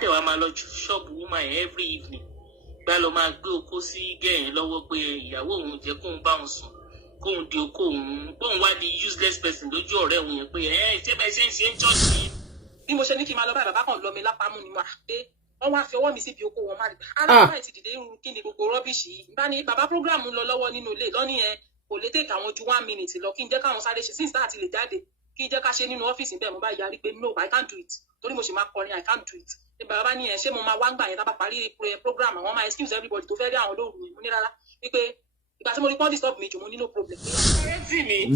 de wa máa lọ shop woman every evening gba lọ máa gbé oko sí gẹ̀yìn lọ́wọ́ pé ìyàwó òun jẹ́ kóun bá òun sùn kóun di oko òun kóun wá di useless person lójú ọ̀rẹ́ òun yẹn pé ṣé bẹ́ẹ̀ ṣe ń ṣe ń chọ́ọ̀ṣì. Bí mo ṣe ní kí n máa lọ báyìí bàbá kan lọ mi lápá mú ni mo à pé wọ́n wá fi ọwọ́ mi síbi oko wọn má rí ara báyìí ti dìde irun kí ni gbogbo rọ́bìṣì yìí bá ní bàbá program ń lọ lọ́wọ́ nínú ilé lọ́ní yẹn kò lè take àwọn ju 1 minute lọ kí n jẹ́ káwọn sáré ṣe since láti lè jáde kí n jẹ́ ká ṣe nínú ọ́fíìsì bẹ́ẹ̀ mo bá yarí pé no I can't do it torí mo ṣe máa kọrin I can't do it ní bàbá bá ní ẹ ṣé mo máa wá ń gbà yẹn tá bá parí program àwọn máa excuse everybody tó fẹ́ rí àwọn lóru mo ní rárá wípé ìgbà tí mo rí pọ́n disturb mi jù mo ní no problem.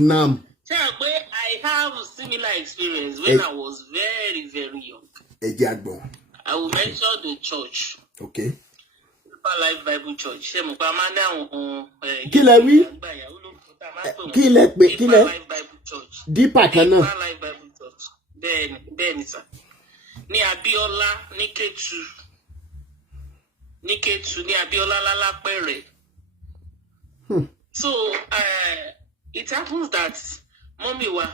Nam. I have a similar experience when I was very, very young. I will mention the church. Okay. Deeper Life Bible Church. Kí lẹ wí? Kí lẹ pè? Deeper Life Bible Church. Deeper kan náà. Deeper Life Bible Church. Bẹ́ẹ̀ni sir. Ní Abíọ́lá, ní Kétu, ní Abíọ́lá Lálápẹ̀rẹ̀. So, it happens that mommy wa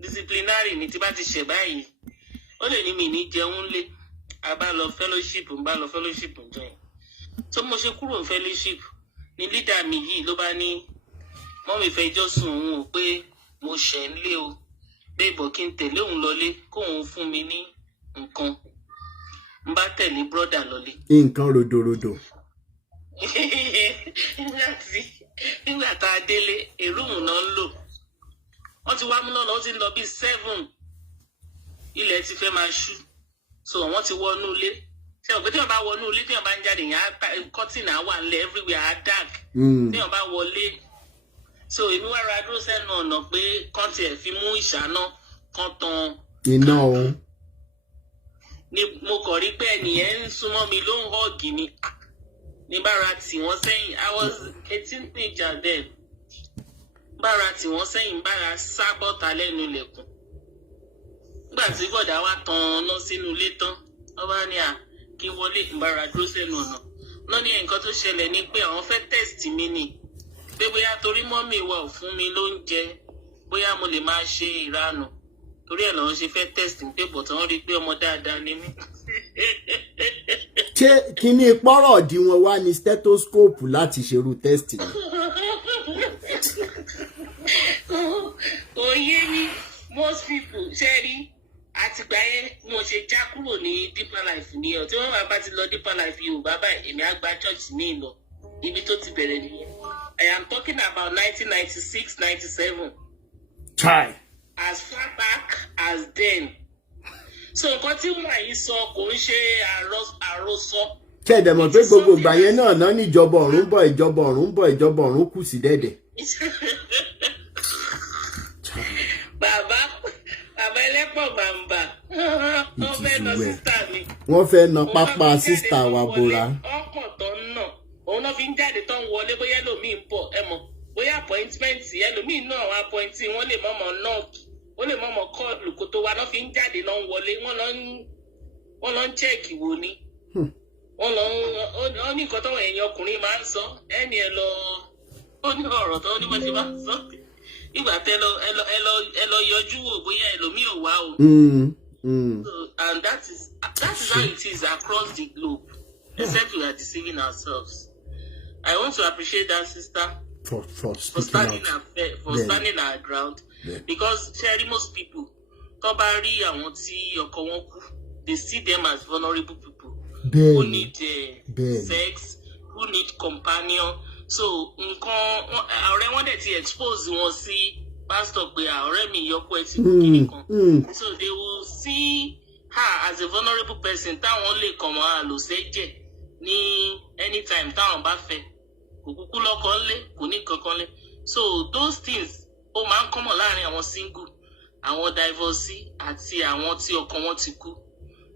disciplinary ni tí bá ti ṣe báyìí. Ó lè ní mi ní jẹun lé. A bá lọ fellowship join. So mo ṣe kúrò fellowship ni leader mi yìí ló bá ní mommy fẹ́ jọ́sùn òun pé mo ṣẹ̀ ń lé o. Pé bọ̀ kí n tẹ̀lé òun lọlé kó òun fún mi ní nǹkan. N bá tẹ̀lé brother lọlé. Nǹkan rodorodo. Nígbà tá a délé èrò òun náà ń lò. Wọ́n ti wá mú náà lọ ti lọ bí 7. Ilẹ̀ ti fẹ́ máa ṣú. So wọ́n ti wọnú ilé. Ṣé o pé tí wọ́n bá wọnú ilé tí wọ́n bá ń jáde yẹn curtain á wà nílẹ̀ everywhere á dark. Tí wọ́n bá wọlé. So èmi wá ra dúró sẹ́nu ọ̀nà pé kán tiẹ̀ fi mú ìṣáná kán tan iná o. Ni mo kọ̀ rí pé ẹnìyẹn ń súnmọ́ mi ló ń họ́ọ̀gì mi. Ní bára tí wọ́n sẹ́yìn I was 18 teenager then. Bára tí wọ́n sẹ́yìn bára sábọ́ta lẹ́nu ilẹ̀kùn. Nígbà tí bọ̀dá wa tan ọ̀nà sínú ilé tán wọ́n bá ní kí wọlé ìbára dúró sẹ́nu ọ̀nà. Náà ní nǹkan tó ṣẹlẹ̀ ni pé àwọn fẹ́ test mi ni pé bóyá torí mọ́mì wa ò fún mi lóúnjẹ bóyá mo lè máa ṣe ìranù torí ẹ̀ lọ́wọ́ ṣe fẹ́ test mi pé bọ̀tán wọ́n rí pé ọmọ dáadáa ni mí. Ṣé kíní pọ́rọ̀ di wọn wá ní stethoscope láti ṣerú test ni? Òye ni most people ṣe rí àtìgbà yẹn mo ṣe já kúrò ní Deeper Life ní ọ tí wọ́n bá ti lọ Deeper Life Yorùbá báyìí èmi á gba church ní ìlọ ibi tó ti bẹ̀rẹ̀ nìyẹn. I am talking about 1996-97. Try. As far back as then. So nǹkan tí wọ́n yìí sọ kò ń ṣe àròsọ. Ṣé ẹ̀dẹ̀ mọ̀ pé gbogbo ìgbà yẹn náà ní ìjọba ọ̀run bọ̀ ìjọba ọ̀run kù sí dẹ̀dẹ̀. Bàbá ẹlẹ́pọ̀ gbàǹbà wọ́n fẹ́ lọ sísà mi. Wọ́n fẹ́ na pápá sísà wa bora. Ọkàn tó ń nà òun náà fi ń jáde tó ń wọlé bóyá ẹlòmíì ń bọ̀ ẹ mọ̀ bóyá appointment ẹlòmíì náà àwọn appointee wọ́n lè mọ̀mọ́ nọ́ọ̀kì ó lè mọ̀mọ́ kọ́ọ̀lù kó tó wá náà fi ń jáde náà ń wọlé wọ́n lọ ń chẹ́ẹ̀kì wo ni. Wọ́n ní nǹkan táwọn èèyàn ọkùnrin máa ń sọ ẹni ẹ lọ ó ní ọ̀rọ̀ tó ní wọ́n ti máa ń sọ nígbà tẹ ẹ lọ yọjú wò bóyá ẹlòmíì ò wá o. And that is how it is across the globe except we are deceiving ourselves. I want to appreciate that sister for standing our ground. Yeah. Because most people tó bá rí àwọn tí ọkọ wọn kú they see them as vulnerable people who need sex, who need companion. So nǹkan ọ̀rẹ́ wọn dẹ̀ ti expose wọn sí pastor pé ọ̀rẹ́ mi yọkọ ẹ ti kú kíni kan. So they will see her as a vulnerable person táwọn lè kàn mọ́ àlòsẹ́jẹ̀ ní anytime táwọn bá fẹ́ kò kúkú lọ́kọ ńlé kò ní kankan lé. So those things ó máa ń common láàrin àwọn single àwọn divorcee àti àwọn tí ọkọ wọn ti kú.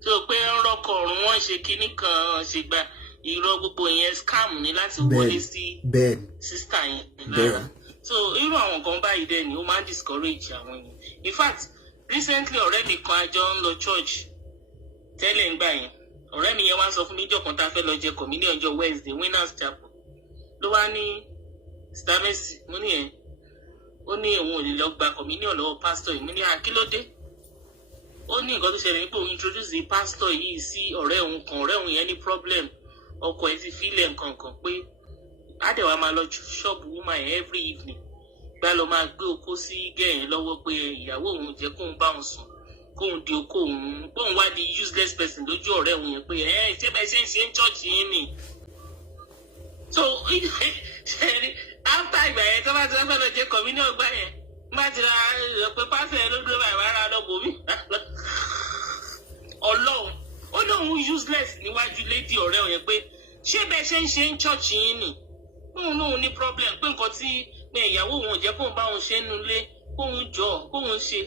So pé ń rọ́kọ ọ̀run wọ́n ṣe kíní kan ṣe gba irọ́ gbogbo yẹn scam ní láti wọlé sí sister yẹn lára. So irú àwọn kan báyìí dẹ̀ ni ó máa ń discourage àwọn yẹn. In fact recently ọ̀rẹ́ mi kan àjọ ń lọ church tẹ́lẹ̀ ń gbà yẹn ọ̀rẹ́ mi yẹn wá sọ fún mi ìjọ kan tá a fẹ́ lọ jẹ communion ọjọ́ Wednesday Winners Chapel ló wá ní stamesi mo ní ẹ̀ ó ní òun ò lè lọ gba communion lọ́wọ́ pastor yìí mo ní àkílódé ó ní nǹkan tó ṣẹlẹ̀ pé òun introduce the pastor yìí sí ọ̀rẹ́ òun kan, ọ̀rẹ́ òun yẹn ní problem, ọkọ ẹ̀ ti fílẹ̀ nǹkan kan pé àdẹ̀wà máa lọ ṣọ́ọ̀bù woman yẹn every evening, gbá lọ máa gbé okó sí gẹ̀yìn lọ́wọ́ pé ìyàwó òun jẹ́ kóun bá òun sùn, kóun di okó òun, kóun wá di useless person lójú ọ̀rẹ́ òun yẹn pé ṣé bẹ́ẹ̀ ṣe ń ṣe ń church yín ni. So after ìgbà yẹn tó bá ti lọ́gbọ́n lọ jẹ́ communion ọgbà yẹn, bá ti ra pé pásítọ̀ yẹn ló dúró báyìí wá ra lọ́gbọ̀n mi. Ọlọ́run ó lóun useless níwájú lady ọ̀rẹ́ òun yẹn pé ṣé bẹ́ẹ̀ ṣe ń ṣe ń church yín ni. Òun ní problem pé nǹkan tí ìyàwó òun ò jẹ́ kóun bá òun ṣe ń nulẹ̀, kóun jọ kóun ṣe.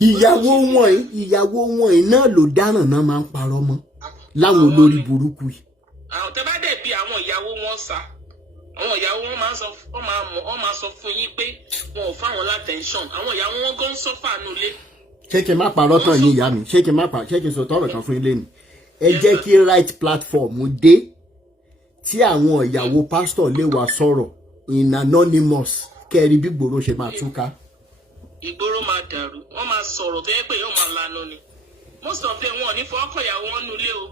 ìyàwó wọn yìí náà ló dáràn náà máa ń parọ́ mọ́ láwọn olórí burúkú yìí. Àwọn tẹ́ bá dẹ̀ bí àwọn ìyàwó wọn sá, àwọn ìyàwó wọn máa sọ fún yín pé wọn ò fáwọn látẹ̀ńṣọ̀n, àwọn ìyàwó wọn gan sọ́fà nulẹ̀. ṣé kí n má parọ́ tán yín ìyá mi, ṣé kí n sọ tọrọ kan fún yín lẹ́nu. Ẹ jẹ́ kí right platform dé tí àwọn ìyàwó pásítọ̀ lè wá sọ̀rọ̀ in anonymous, kẹ́rí bí gbòòrò ṣe máa túká. Ìgboro máa dàrú, wọ́n máa sọ̀rọ̀ tó yẹ pé yóò máa lanu ni. Most of them wọn ò ní fọwọ́kọ̀ ìyàwó wọn nulẹ̀ o,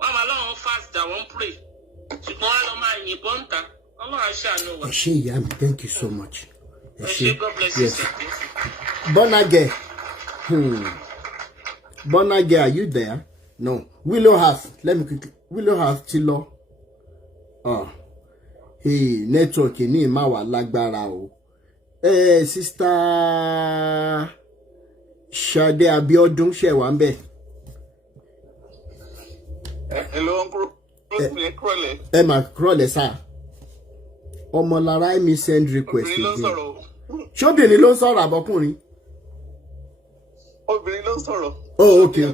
wọ́n máa lọ́wọ́ fast that wọ́n pray, ṣùgbọ́n wọ́n lọ máa yìnbọn ń ta. Ọlọ́run aṣàánú wa. Ẹ ṣé ìyá mi, thank you so much. Ẹ ṣé, God bless you, sir. Bonage, Bonage, are you there? No. Willow Heart, let me quickly. Willow Heart ti lọ. Network ní ìmá wà lágbára o. Sister Ṣadé Abíọ́dún ṣe wà ńbẹ̀. Hello, uncle. Ẹ mà kúrọ̀lẹ́ sá. Ọmọlára mi send request again. Ṣóbìnrin ló ń sọ̀rọ̀ àbọ̀kùnrin? Obìnrin ló ń sọ̀rọ̀. Oh, okay.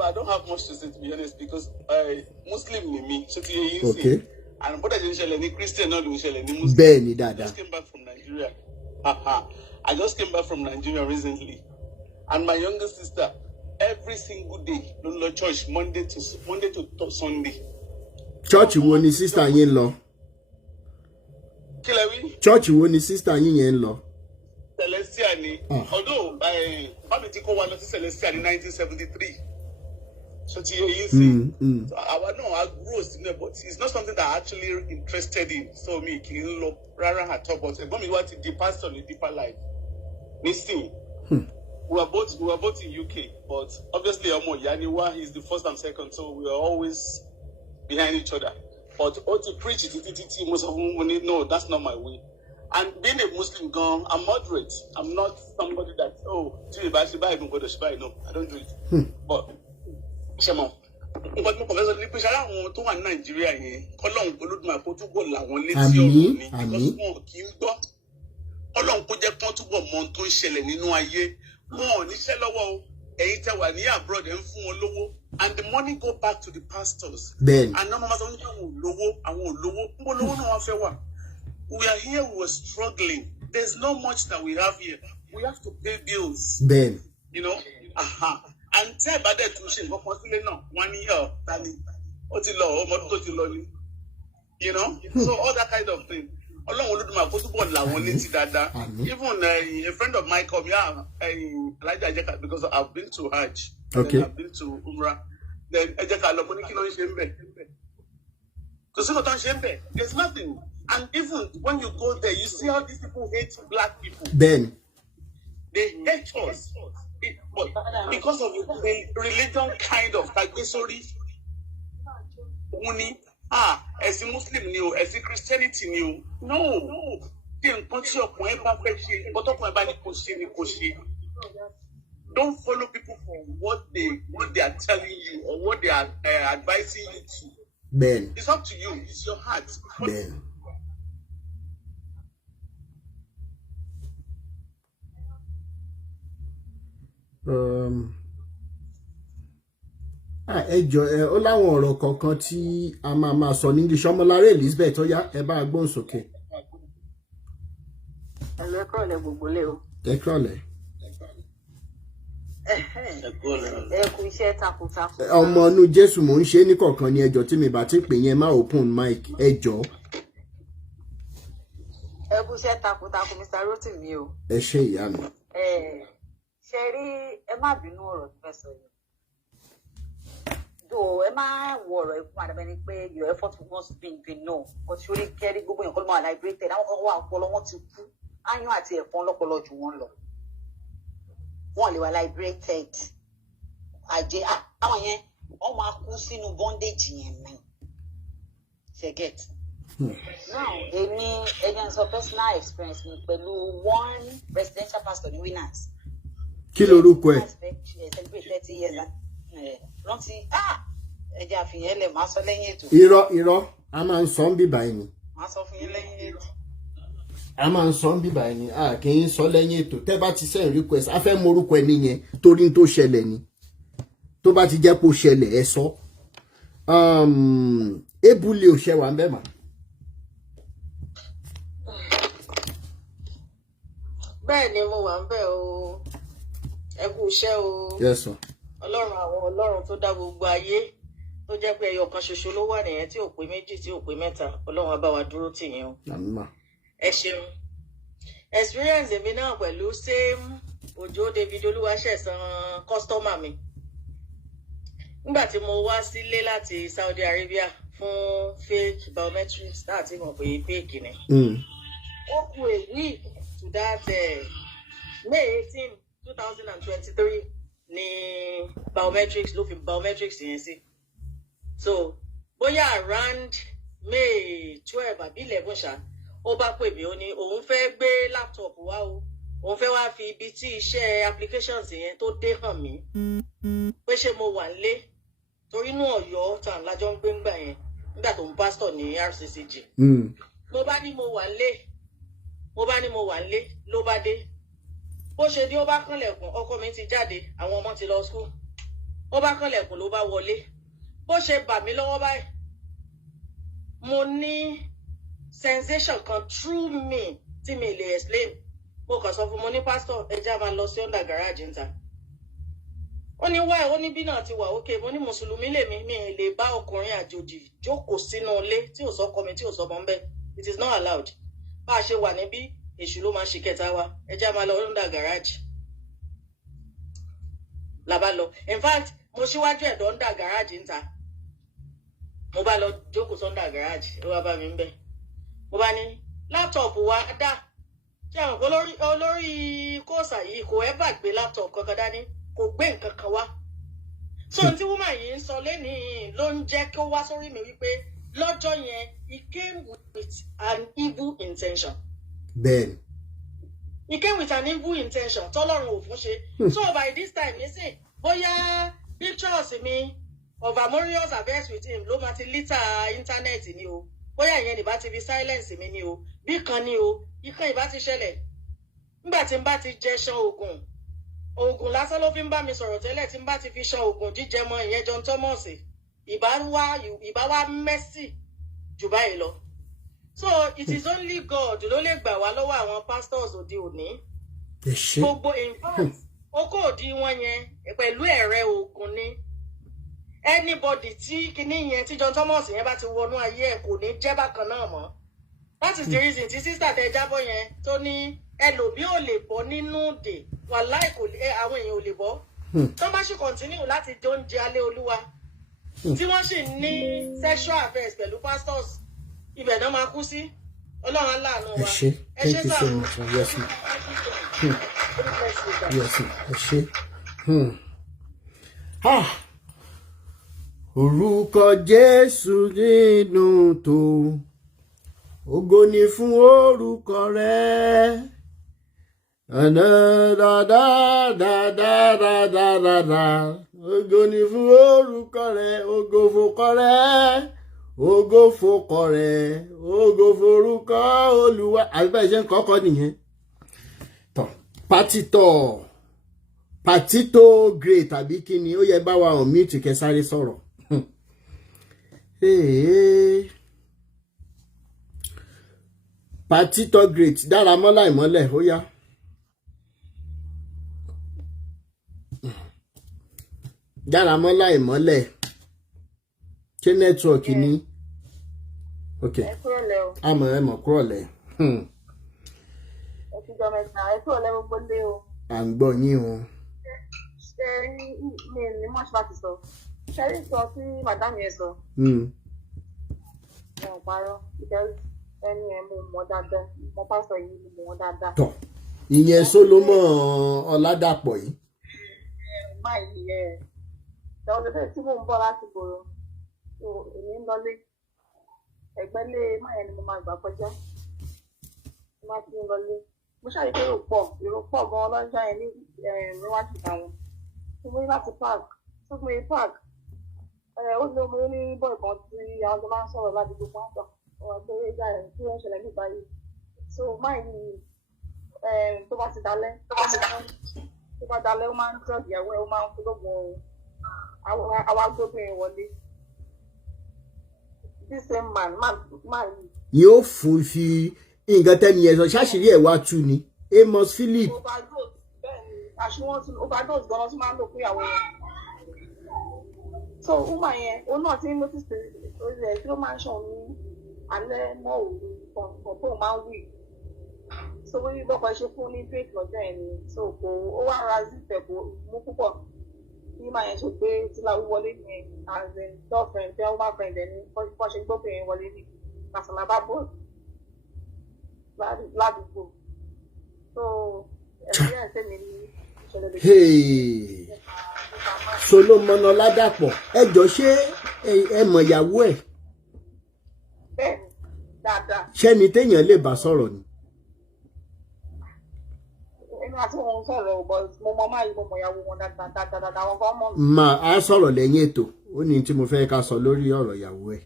I don't have much to say, to be honest, because Muslim ni me. Okay. And but I didn't Christian, not Muslim. Bẹ́ẹ̀ni dáadáa. I just came back from Nigeria. I just came back from Nigeria recently, and my younger sister, every single day, no church, Monday to Sunday. Church wo ni sister yín lọ? Church wo ni sister yín yẹn lọ? Celestia ni. Although Mami ti kó wa lọ sí Celestia in 1973. So to you see, I know I grew up, but it's not something that I'm actually interested in. So me, can look rara at all. But when we want to deeper story, deeper life. Listen, we are both in UK, but obviously Omo Yaniwa is the first and second, so we are always behind each other. But to preach it, most of them will need no, that's not my way. And being a Muslim girl, I'm moderate. I'm not somebody that no, I don't do it. But Shemo, nǹkan tí mo kàn fẹ́ sọ ni pé ṣáà àwọn tó wà ní Nàìjíríà yẹn kọ́lọ́hún Olódùmarè kó túbọ̀ làwọn létí ọ̀rọ̀ ni because wọn kì í gbọ́ Ọlọ́run kó jẹ́ kán túbọ̀ mọ ohun tó ń ṣẹlẹ̀ nínú ayé wọn ò níṣẹ́ lọ́wọ́ o ẹ̀yin tẹ́ wà ní abroad ẹ̀ ń fún wọn lówó and the money go back to the pastors. Bẹ́ẹ̀ni. And náà máa sọ wípé àwọn olówó níbo lówó náà wá fẹ́ wà. We are here, we were struggling. There's not much that we have here. We have to pay bills. Bẹ́ẹ̀ni. You know? And tell about that to shame, but possibly no 1 year, you know, so all that kind of thing. Along with my football, even a friend of mine come here, because I've been to Hajj, okay, I've been to Umrah, then there's nothing. And even when you go there, you see how these people hate black people. Ben. They hate us. But because of the religion kind of sorry, as a Muslim new, as a Christianity new. No. Don't follow people for what they are telling you or what they are advising you to. Ben. It's up to you. It's your heart. Ben. Ẹjọ ó láwọn ọ̀rọ̀ kọ̀ọ̀kan tí a máa sọ ní English. Ọmọlára Elizabeth ó yá ẹ bá gbóhùn sókè. Ẹ kúrọ̀lẹ́ gbogbo lé o. Ẹ kúrọ̀lẹ́. Ẹ kú iṣẹ́ takuntakun. Ọmọ inú Jésù mò ń ṣe ní kọ̀ọ̀kan ní ẹjọ́ tí mi bá ti pè yẹn má open mic ẹjọ́. Ẹ kú kúṣẹ́ takuntakun Mr. Rotimi o. ẹ ṣé ìyá mi. Ṣe rí ẹ má bínú ọ̀rọ̀ tó fẹ́ sọ yìí. Though ẹ má wọ ọ̀rọ̀ ikú àdàbẹ́ ni pé your effort must be in vain no. But ṣorí kẹ́rí gbogbo nǹkan ló máa liberated. Àwọn kan wà ọpọlọ wọn ti kú. Áyán àti ẹ̀fọn lọ́pọlọ jù wọ́n lọ. Wọ́n lè wà liberated. Àjẹ́ àwọn yẹn wọ́n máa kú sínú bondage yẹn náà. Ṣé get? Now, èmi ẹ̀jẹ̀ sọ personal experience mi pẹ̀lú one residential pastor ní Winners. Kí lorúkọ ẹ̀? Celebrate 30 years rántí ẹ̀jẹ̀ àfihàn lẹ̀ máa sọ lẹ́yìn ètò. Irọ́ a máa ń sọ ń bíbá ẹni. Máa sọ fún yín lẹ́yìn ètò. A máa ń sọ ń bíbá ẹni kì í sọ lẹ́yìn ètò tẹ́ bá ti send request a fẹ́ mọ orúkọ ẹni yẹn torí tó ṣẹlẹ̀ ni tó bá ti jẹ́ kó ṣẹlẹ̀ ẹ sọ. Ebule ò ṣe wà ń bẹ́ẹ̀ mà. Bẹ́ẹ̀ ni mo wà ń bẹ̀ o ẹ kú iṣẹ́ o. Yes sir. Ọlọ́run tó dá gbogbo ayé tó jẹ́ pé ẹyọ kan ṣoṣo ló wà nìyẹn tí ò pé méjì tí ò pé mẹ́ta Ọlọ́run á bá wa dúró tì yín o. Àmín mà. Ẹ ṣeun experience èmi náà pẹ̀lú same Òjó David Olúwaṣẹ̀san kọ́sítọ́mà mi nígbà tí mo wá sílé láti Saudi Arabia fún fake biometrics láti mọ̀ pé fake ni. Ó kù a week to that May 18, 2023 ni biometrics ló fi biometrics yẹn sí. So bóyá around May 12 àbí 11 ṣá ó bá pè mí ó ní òun fẹ́ gbé laptop wá o òun fẹ́ wá fi ibi tí iṣẹ́ applications yẹn tó dé hàn mí pé ṣé mo wà nílé torí inú Ọ̀yọ́ tàn lájọ ń gbé ńgbà yẹn nígbà tó ń pastor ní RCCG. Mo bá ní mo wà nílé ló bá dé bó ṣe dé ó bá kànlẹ̀kùn ọkọ mi ti jáde àwọn ọmọ ti lọ school ó bá kànlẹ̀kùn ló bá wọlé bó ṣe bà mí lọ́wọ́ báyìí mo ní sensation kan through me tí mi lè explain mo kàn sọ fún mo ní pastor ẹja máa lọ sí under garage níta ó ní wáyé ó ní bí náà ti wà ókè mo ní mùsùlùmí lèmi mi lè bá ọkùnrin àjòjì jókòó sínú ilé tí ò sọkọ mi tí ò sọmọ ń bẹ it is not allowed bá a ṣe wà níbí èṣù ló máa ṣe kẹta wa ẹja máa lọ under garage làbá lọ in fact mo ṣíwájú ẹ̀dọ̀ under garage níta mo bá lọ jókòó sí under garage ó wá bá mi ń bẹ mo bá ní láptọ̀pù wa dá ṣé àwọn olórí kóòsà yìí kò ẹ́ bà gbé láptọ̀pù kankan dání kò gbé nǹkan kan wá so tí woman yìí ń sọ lẹ́nìí ló ń jẹ́ kó wá sórí mi wípé lọ́jọ́ yẹn he came with an evil intention. Bẹ́ẹ̀ni. He came with an evil intention tọ́lọ́run ò fún ṣe so by this time nísìn bóyá pictures mi of amorious affairs with him ló máa ti lítà íńtánẹ́ẹ̀tì ni o bóyá ìyẹn nìbá ti fi silence mi ni o bí kan ni o ikán ìbá ti ṣẹlẹ̀ nígbà tí n bá ti jẹ ṣan oògùn lásán ló fi ń bá mi sọ̀rọ̀ tẹ́lẹ̀ tí n bá ti fi ṣan oògùn jíjẹ mọ́ ìyẹn John Thomas ìbá wá mẹ́sì jù báyìí lọ so it is only God ló lè gbà wá lọ́wọ́ àwọn pastors òde òní gbogbo in fact okó òdi wọn yẹn pẹ̀lú ẹ̀rẹ̀ oògùn ni anybody tí kinní yẹn tí John Thomas yẹn bá ti wọnú ayé ẹ̀ kò ní jẹ́ bákan náà mọ́ that is the reason tí sísà tẹ jábọ̀ yẹn tó ní ẹlòmí ò lè bọ́ nínú dè wàláì kò lè àwọn èèyàn ò lè bọ́ tó bá ṣì continue láti jẹ oúnjẹ alẹ́ olúwa tí wọ́n sì ní sexual affairs pẹ̀lú pastors ibẹ̀ náà máa kú sí ọlọ́run aláàánú wa ẹ ṣé sáà orúkọ Jésù nínú tó ògo ni fún orúkọ rẹ̀ ògo ni fún orúkọ rẹ̀ ògo fòkọ rẹ̀ ògo fòkọ rẹ̀ ògo forúkọ Olúwa àbíbá iṣẹ́ kọ́kọ́ nìyẹn tán pátítọ̀ great tàbí kí ni ó yẹ bá wa on mute kẹ́ sáré sọ̀rọ̀ pátítọ̀ great dára mọ́lá ìmọ́lẹ̀ ó yá. dára mọ́lá ìmọ́lẹ̀ ṣé nẹ́tíwọ̀kì ni ok àmọ́ ẹ mọ̀ kúrọ̀lẹ́ ẹjọ́ mẹ́ta ẹ tó ọ̀lẹ́ gbogbo lé o. À ń gbọ́ yín o. Ṣé mi ní much láti sọ? Ṣé rí sọ tí madam yẹn sọ? Wọn ò parọ́ because ẹni ẹ̀ mo mọ̀ dáadáa, mo pásọ̀ yìí mo mọ̀ dáadáa. Tọ́ ìyẹn Solomon Ọládàpọ̀ yìí. Máa yìí ẹ̀ ṣọ́ọ́dọ̀ tí mò ń bọ̀ láti gbòòrò, èmi ń lọlé. Ẹ̀gbẹ́lé máyẹ̀ ni mo máa gbà kọjá. Mo máa fi ń lọlé. Mo ṣàrí pé èrò pọ̀ gan-an lọ́jọ́ yẹn níwájú ìdáwọn. Mo ní láti park. Tó gbé park. Ó ní omi ní bọ́ọ̀ kan tí àwọn tó máa ń sọ̀rọ̀ láti gbogbo àgbà. Ọ̀rọ̀ pé ìjà rẹ̀ tí ó ń ṣẹlẹ̀ nípa yìí. So máyì tó bá ti dalẹ̀. Tó bá dalẹ̀ ó máa ń drug ìyàwó ẹ̀ ó máa ń fún lóògùn àwọn agbóbìnrin wọlé. This same man yóò fún fi nǹkan tẹ́ni ẹ̀ sọ ṣáṣìírí ẹ̀ wá tú ni Amos Philip. Overdose bẹ́ẹ̀ ni àṣìwọ́n tún overdose gan-an tún máa ń lò fún ìyàwó yẹn. So woman yẹn òun náà ti ń notice pé orí ẹ̀ tí ó máa ń ṣàn ní alẹ́ mọ́ òru kan tó máa ń wí. So wọ́n ní lọ́kọ̀ ṣe fún ní break lọ́jọ́ yẹn ni so kò ó wá ra zipẹ̀ kò mú púpọ̀. Woman yẹn ṣe gbé tíláwú wọlé ní as in girlfriend tẹ́ woman friend ẹ̀ ní bọ́ ṣe gbóbìnrin wọlé ní kàṣàmà bá bọ́ọ̀lù ládùúgbò. So ẹ̀rí ẹ̀ tẹ́mi ní ìṣẹ̀lẹ̀ lè Solomon Ọládàpọ̀ ẹjọ́ ṣé ẹ mọ̀ ìyàwó ẹ̀? Bẹ́ẹ̀ni dáadáa. Ṣẹ́ni téèyàn lè bá sọ̀rọ̀ ni? Èmi àti wọn sọ̀rọ̀ mo mọ máa yí mo mọ̀ ìyàwó wọn dáadáa wọn kọ́ mọ̀ mi. Mà á sọ̀rọ̀ lẹ́yìn ètò ó ní tí mo fẹ́ ká sọ lórí ọ̀rọ̀ ìyàwó ẹ̀.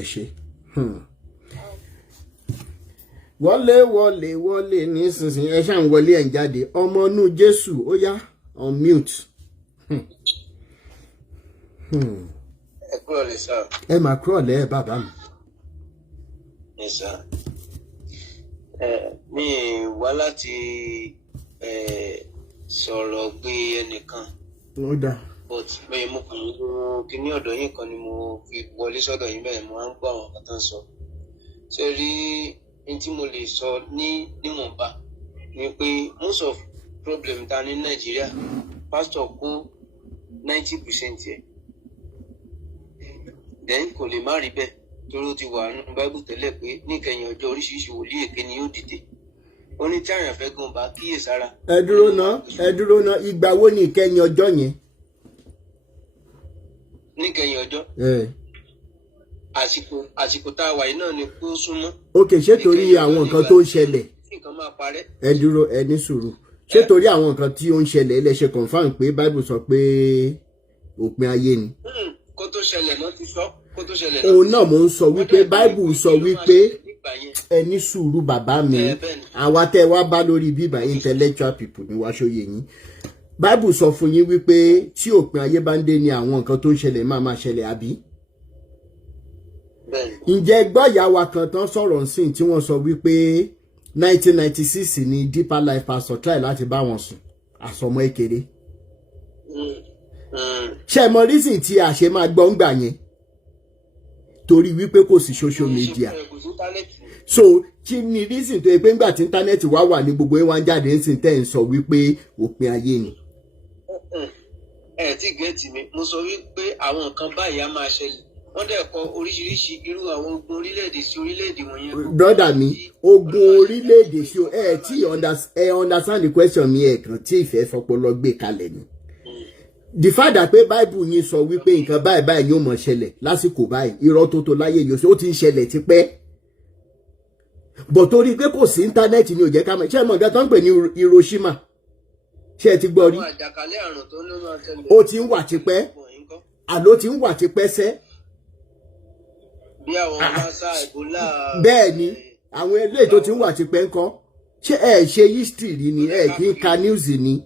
Ẹ ṣé. Wọlé nísinsìnyí ẹ ṣáà ń wọlé ẹ̀ ń jáde ọmọ inú Jésù ó yá on mute. Ẹ kúrò lè sá. Ẹ máa kúrò lẹ́ bàbá mi. Ẹ sá. Mi wá láti sọ̀rọ̀ gbé ẹnìkan. Ó dáa. But mi mú kíní ọ̀dọ̀ yín kan ni mo fi wọlé sọ́dọ̀ yín bẹ́ẹ̀ mo máa ń gbọ́ àwọn kan tó ń sọ. Ṣé rí ní tí mo lè sọ níwọ̀nba ni pé most of problem ta ní Nàìjíríà pastor kó 90% ẹ̀. Then kò lè má rí bẹ́ẹ̀ torí ó ti wà nínú Bible tẹ́lẹ̀ pé níkẹyìn ọjọ́ oríṣiríṣi wòlíì èké ni yóò dìde. Ó ní tí àyànfẹ́ gan bá kíyèsára. Ẹ dúró ná ìgbà wo ni ìkẹyìn ọjọ́ yẹn? Níkẹyìn ọjọ́. Àsìkò tá a wà yìí náà ni kó súnmọ́. Ok, ṣé torí àwọn nǹkan tó ń ṣẹlẹ̀? Nǹkan máa parẹ́. Ẹ dúró ẹ ní sùúrù. Ṣé torí àwọn nǹkan tí ó ń ṣẹlẹ̀ ẹ lè ṣe confirm pé Bible sọ pé òpin ayé ni? Kó tó ṣẹlẹ̀ náà ti sọ. Kó tó ṣẹlẹ̀ náà. Òun náà mò ń sọ wípé Bible sọ wípé ẹ ní sùúrù bàbá mi àwa tẹ́ wá bá lórí bíbá intellectual people ni wá ṣóyè yín. Bible sọ fún yín wípé tí òpin ayé bá ń dé ni àwọn nǹkan tó ń ṣẹlẹ̀ máa ṣẹlẹ̀ àbí? Ǹjẹ́ gbọ́ ìyá wa kan tán sọ̀rọ̀ nsìn tí wọ́n sọ wípé 1996 ni Deeper Life pastor try láti bá wọn sùn àsọmọ èkéré. Ṣé mọ reason tí a ṣe máa gbọ́ ń gbà yẹn? Torí wípé kò sí social media. So kí ni reason tó yẹ pé ńgbà tí íńtánẹ́ẹ̀tì wà ní gbogbo ẹ̀wọ̀n jáde ń sìn tẹ́ ń sọ wípé òpin ayé ni? Ẹ ti gẹ̀ẹ́tì mi mo sọ wípé àwọn nǹkan báyìí á máa ṣẹlẹ̀ wọ́n dẹ̀ kọ oríṣiríṣi irú àwọn ogun orílẹ̀-èdè sí orílẹ̀-èdè wọ̀nyẹn. Brother mi ogun orílẹ̀-èdè sí tí understand the question mi kàn tí ìfẹ́ fọpọlọ gbé kalẹ̀ ni. The fact that pé Bible yín sọ wípé nǹkan báyìí yóò mọ̀ ṣẹlẹ̀ lásìkò báyìí irọ́ tó láyé yóò ṣe ó ti ń ṣẹlẹ̀ tipẹ́. But torí pé kò sí íńtánẹ́ẹ̀tì ni ò jẹ́ ká mọ̀ ṣé mọ̀ nǹkan tó ń pè ní Hiroshima ṣé ẹ ti gbọ́ rí? Ó ti ń wà tipẹ́ àló ti ń wà tipẹ́ sẹ́. Bí àwọn masa Ebola. Bẹ́ẹ̀ ni àwọn eléyìí tó ti ń wà tipẹ́ ńkọ́ ṣé ẹ ṣe history rí ni ẹ kì í ka news ni?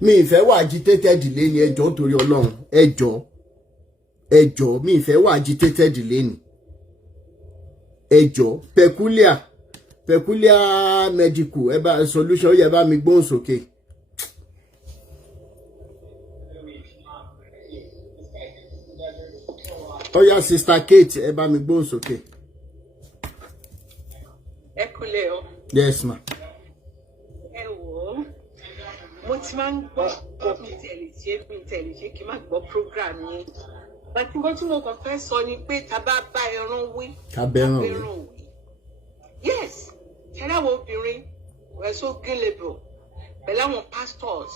Mi ìfẹ́ wà agitated lẹ́ni ẹjọ́ nítorí Ọlọ́run ẹjọ́ mi ìfẹ́ wà agitated lẹ́ni ẹjọ́ peculiar medical ẹ bá solution yẹ bá mi gbóhùn sókè. Ó yá Sister Kate ẹ bá mi gbóhùn sókè. Yes, ma. Mo ti máa ń gbọ́ mi tẹ̀lé ṣe kí n má gbọ́ program yẹn. But nǹkan tí mo kàn fẹ́ sọ ni pé tá bá bá ẹran wí. Ká bẹ́ràn wí. Yes, ṣẹlẹ̀ àwọn obìnrin were so gullible. Pẹ̀lú àwọn pastors.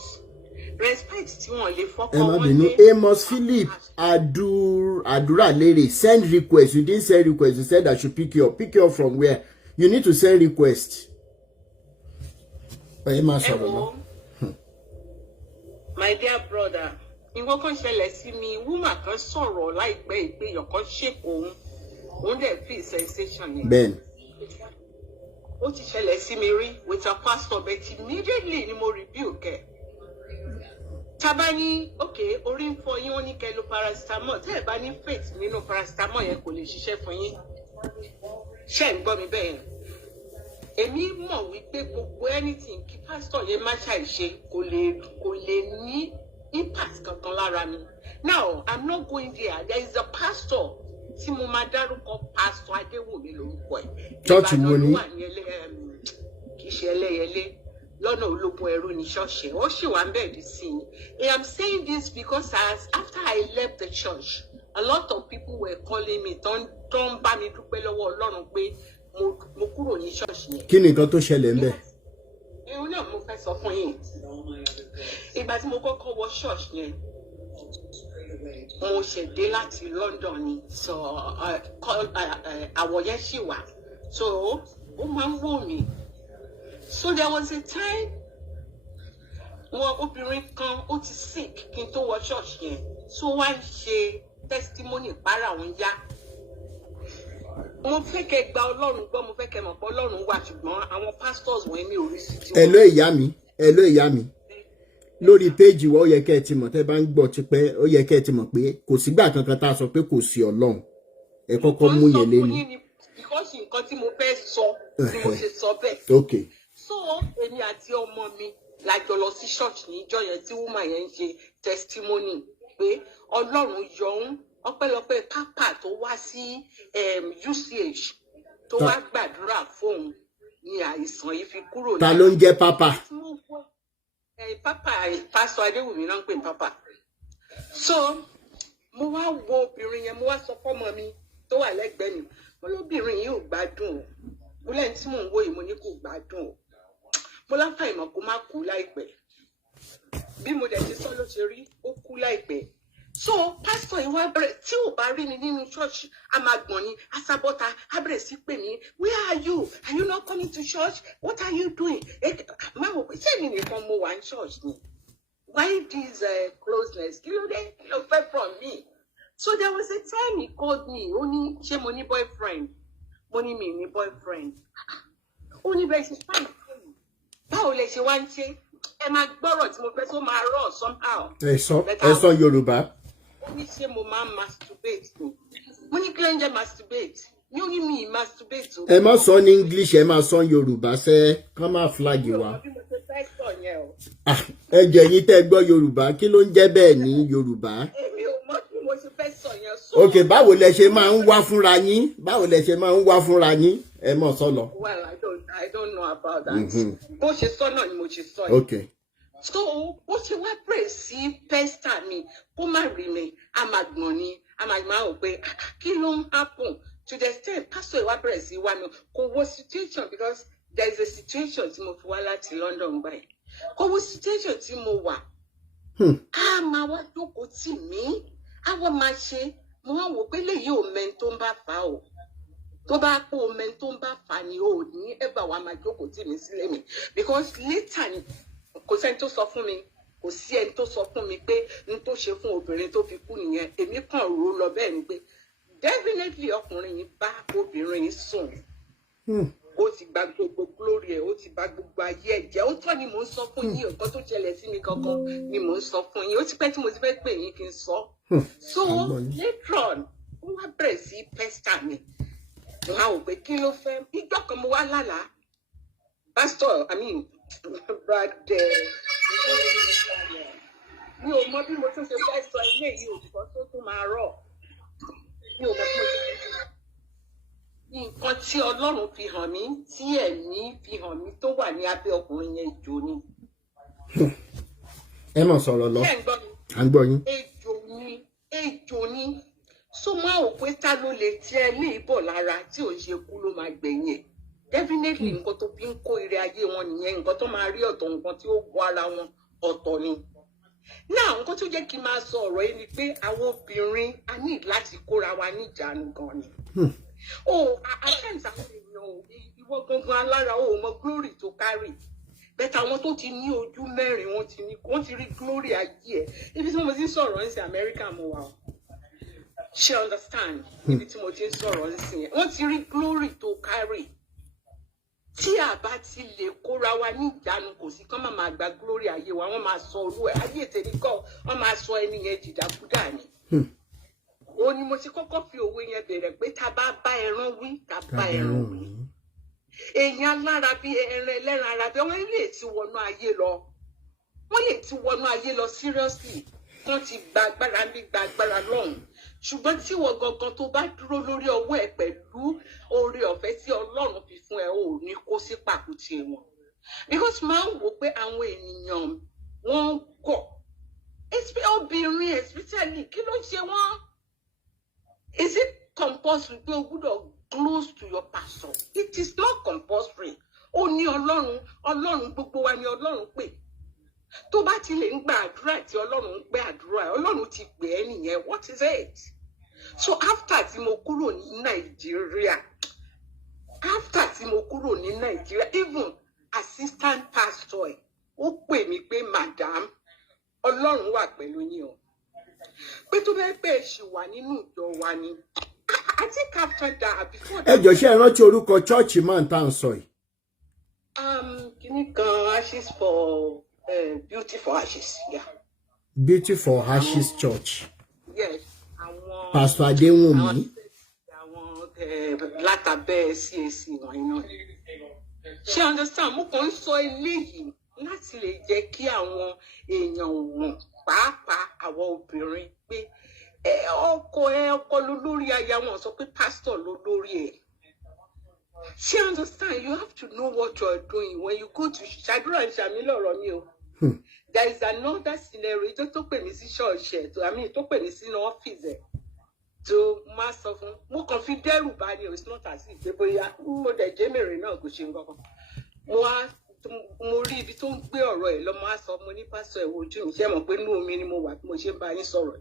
Respect tí wọ́n lè fọ́kọ́ wọn wọn lé. Amos Philip Adura Lere, send request. You didn't send request. You said I should pick you up. Pick you up from where? You need to send request. My dear brother, nǹkan kan ṣẹlẹ̀ sí mi, woman kan sọ̀rọ̀ láìpẹ́ ìpè yọ̀kan ṣèkò òun dẹ̀ fi sensation yẹn. Ben. Ó ti ṣẹlẹ̀ sí mi rí with a pastor but immediately ni mo rebuke ẹ̀. Tábà ní okay orí ń fọ́ yín wọ́n ní kẹ́ lo paracetamol tẹ́ ẹ̀ bá ní faith nínú paracetamol yẹn kò lè ṣiṣẹ́ fún yín. Ṣé ń gbọ́ mi bẹ́ẹ̀? Èmi mọ̀ wípé gbogbo anything kí pastor yẹn má ṣàìṣe kò lè ní impact kankan lára mi. Now I'm not going there. There is a pastor tí mo máa dárúkọ pastor Adéwùmí lórúkọ ẹ̀. Church wo ni? Kì í ṣe Ẹlẹ́yẹlé lọ́nà ológun ẹrú ní ṣọ́ọ̀ṣì ó sì wà ń bẹ̀ dí sí i. I'm saying this because after I left the church a lot of people were calling me tó ń bá mi dúpẹ́ lọ́wọ́ Ọlọ́run pé mo kúrò ní ṣọ́ọ̀ṣì yẹn. Kí ni nǹkan tó ṣẹlẹ̀ ń bẹ̀? Ẹ̀hún náà mo fẹ́ sọ fún yín. Ìgbà tí mo kọ́kọ́ wọ ṣọ́ọ̀ṣì yẹn mo ṣẹ̀dé láti London ni so àwọ̀ yẹn ṣì wà so ó máa ń wò mí. So there was a time wọn obìnrin kan ó ti sick kí n tó wọ ṣọ́ọ̀ṣì yẹn so wá ń ṣe testimony para òun yá. Mo fẹ́ kẹ́ gba Ọlọ́run gbọ́ mo fẹ́ kẹ́ mọ̀ pé Ọlọ́run wà ṣùgbọ́n àwọn pastors wọ̀nyí mi ò rí sí ti wọn. Hello ìyá mi lórí péjì wa ó yẹ kẹ́ ẹ ti mọ̀ tẹ́ bá ń gbọ́ tipẹ́ ó yẹ kẹ́ ẹ ti mọ̀ pé kò sígbà kankan tá a sọ pé kò sí Ọlọ́run ẹ kọ́kọ́ mú yẹn lẹ́nu. Because nǹkan tí mo fẹ́ sọ ni mo ṣe sọ bẹ́ẹ̀. Okay. So èmi àti ọmọ mi la jọ lọ sí church níjọ́ yẹn tí woman yẹn ń ṣe testimony pé Ọlọ́run yọ òun ọpẹ́lọpẹ́ pápá tó wá sí UCH tó wá gbàdúrà fóun ni àìsàn yìí fi kúrò. Ta ló ń jẹ́ pápá? Pápá pásítọ̀ Adéwùmí náà ń pè pápá. So mo wá wo obìnrin yẹn mo wá sọ fọ́mọ mi tó wà lẹ́gbẹ̀ẹ́ mi mo lóbìnrin yìí ò gbádùn o mo lẹ́yìn tí mò ń wò yìí mo ní kò gbádùn o mo láǹfà ìmọ̀ kó má kú láìpẹ́ bí mo dẹ̀ ti sọ ló ṣe rí ó kú láìpẹ́. So pastor yìí wá bẹ̀rẹ̀ tí ò bá rí mi nínú church a máa gbọ̀n ni asabọ́ta a bẹ̀rẹ̀ sí pè mí where are you not coming to church what are you doing? Máa wò pé sẹ́mi nìkan mo wà ní church ni why this closeness kí ló dé kí ló fẹ́ from me? So there was a time he called me ó ní ṣé mo ní boyfriend mo ní mi ní boyfriend ó ní bẹ́ẹ̀ ṣe fáìlì fún mi báwo lè ṣe wá ń ṣe ẹ máa gbọ́rọ̀ tí mo fẹ́ tó máa rọ̀ somehow. ẹ sọ Yorùbá. Ó ní ṣé mo máa masturbate ni mo ní kí ló ń jẹ́ masturbate ní ó ní mi masturbate o. Ẹ má sọ ní English ẹ má sọ Yorùbá ṣe kán má flag wa. Ẹ jẹ́ yín tẹ́ gbọ́ Yorùbá kí ló ń jẹ́ bẹ́ẹ̀ ní Yorùbá. Èmi ò mọ̀ bí mo ṣe fẹ́ sọ yẹn sọ. Ok báwo lẹ ṣe máa ń wá fúnra yín ẹ mọ̀ sọ lọ. Well I don't know about that. Bó ṣe sọ náà ni mo ṣe sọ yìí. Okay. So ó ṣe wá pray sí pesta mi kó má rí mi a máa gbọ̀n ni a máa wò pé kí ló ń happen to the extent pastor ìwà bẹ̀rẹ̀ sí wá mi kò wo situation because there is a situation tí mo fi wá láti London báyìí kò wo situation tí mo wà a máa wá jókòó tì mí a wá máa ṣe mo wá wò pé léyìí ò mẹ́ni tó ń bá fà o tó bá pé o mẹ́ni tó ń bá fà ni o ní ẹ̀bà wa máa jókòó tì mí sílé mi because later ni kò sẹ́ni tó sọ fún mi kò sí ẹni tó sọ fún mi pé n tó ṣe fún obìnrin tó fi kú nìyẹn èmi kàn rò ó lọ bẹ́ẹ̀ ni pé definitely ọkùnrin yìí bá obìnrin yìí sùn ó ti gba gbogbo glory ẹ̀ ó ti bá gbogbo ayé ẹ̀ jẹ́ ó tọ́ ni mò ń sọ fún yín nǹkan tó ṣẹlẹ̀ sí mi gangan ni mò ń sọ fún yín ó ti pẹ́ tí mo ti fẹ́ pè yín kí n sọ so later on ó wá bẹ̀rẹ̀ sí pester mi mo wá wò pé kí ló fẹ́ ìjọ kan mo wá lálàá pastor brad mi ò mọ bí mo tún ṣe fẹ́ sọ ilé yìí òkùnkàn tó tún máa rọ̀ mi ò mọ bí mo tún ṣe. nǹkan tí Ọlọ́run fi hàn mí tí ẹ̀mí fi hàn mí tó wà ní abẹ́ ọkùnrin yẹn ejò ni. Ẹ mọ̀ sọ̀rọ̀ lọ. À ń gbọ́ yín. Ejò ni. So máa ò pé ta ló lè tí ẹ lé ìbọ̀ lára tí ò ń ṣe kú ló máa gbẹ̀yìn ẹ̀. Definitely nǹkan tó fi ń kó ire ayé wọn nìyẹn, nǹkan tó máa rí ọ̀tọ̀, nǹkan tí ó gbọ́ ara wọn ọ̀tọ̀ ni. Náà nǹkan tó jẹ́ kí n máa sọ ọ̀rọ̀ yìí ni pé àwọn obìnrin a ní láti kóra wa níjàánu gan ni. Àtẹ̀ǹtà èèyàn ìwọ gangan alára ò mọ glory tó kárì. Bẹ́ẹ̀ àwọn tó ti ní ojú mẹ́rin wọ́n ti rí glory ayé ẹ̀. Ibi tí mo ti ń sọ̀rọ̀ ní sí Amẹ́ríkà mo wà. She understand ibi tí mo ti ń sọ̀rọ̀ ní sí yẹn. Wọ́n ti rí glory tó kárì. Tí a bá ti lè kóra wa ní ìjánu kò sí kán máa gba glory ayé wa, wọ́n máa sọ olú ẹ̀ ayé tèmi kọ́, wọ́n máa sọ ẹni yẹn jìdàkúdà ni. Ó ní mo ti kọ́kọ́ fi òwe yẹn bẹ̀rẹ̀ pé tá bá bá ẹran wí ká bá ẹran wí. Èèyàn alára bí ẹran ẹlẹ́ran ara bí wọ́n lè ti wọnú ayé lọ. Wọ́n lè ti wọnú ayé lọ seriously. Wọ́n ti gba agbára bí gba agbára lọ́hùn. Ṣùgbọ́n tí wọ́n gangan tó bá dúró lórí ọwọ́ ẹ̀ pẹ̀lú oore ọ̀fẹ́ tí Ọlọ́run fi fún ẹ ò ní kó sí pàkúté wọn. Because máa ń wò pé àwọn ènìyàn wọ́n gọ̀. Obìnrin especially kí ló ṣe wọ́n? Is it compulsory pé o gbúdọ̀ close to your pastor? It is not compulsory. Ó ní Ọlọ́run gbogbo wa ni Ọlọ́run pè. Tó bá ti lè ń gba àdúrà tí Ọlọ́run ń gbé àdúrà, Ọlọ́run ti pè ẹ́ nìyẹn. What is it? So after tí mo kúrò ní Nàìjíríà, even assistant pastor ẹ̀, ó pè mí pé madam, Ọlọ́run wà pẹ̀lú yín o. Pé tó bẹ́ẹ̀ pé ṣì wà nínú ìjọ wa ni. I think after that, before that. Ẹ jọ̀ọ́ ṣé ẹ rántí orúkọ church man tá à ń sọ yìí? Kìíní kan Ashes for Beauty for Ashes, yeah. Beauty for Ashes Church. Yes. Pastor Adéwùnmí. Àwọn látàbẹ́ CAC wọ̀nyí náà. Ṣé understand? Mo kàn ń sọ eléyìí láti lè jẹ́ kí àwọn èèyàn wọn pàápàá àwọn obìnrin pé ọkọ ló lórí aya wọn sọ pé pastor ló lórí ẹ̀. Ṣé understand? You have to know what you are doing when you go to ṣàdúrà ìṣàmì lọ́rọ̀ mi o. There is another scenario tó pè mí sí ṣọ́ọ̀ṣì ẹ̀ tó pè mí sínú ọ́fíìsì ẹ̀ tó máa sọ fún mo kàn fi dẹ́rù bá ní o. It's not as if pé bóyá mo dẹ̀ jẹ́ mèrè náà kò ṣe nǹkan kan. Mo rí ibi tó ń gbé ọ̀rọ̀ ẹ̀ lọ máa sọ mo ní pásítọ̀ ẹ̀ wojú mi ṣé mọ̀ pé inú omi ni mo wà bí mo ṣe ń bá yín sọ̀rọ̀.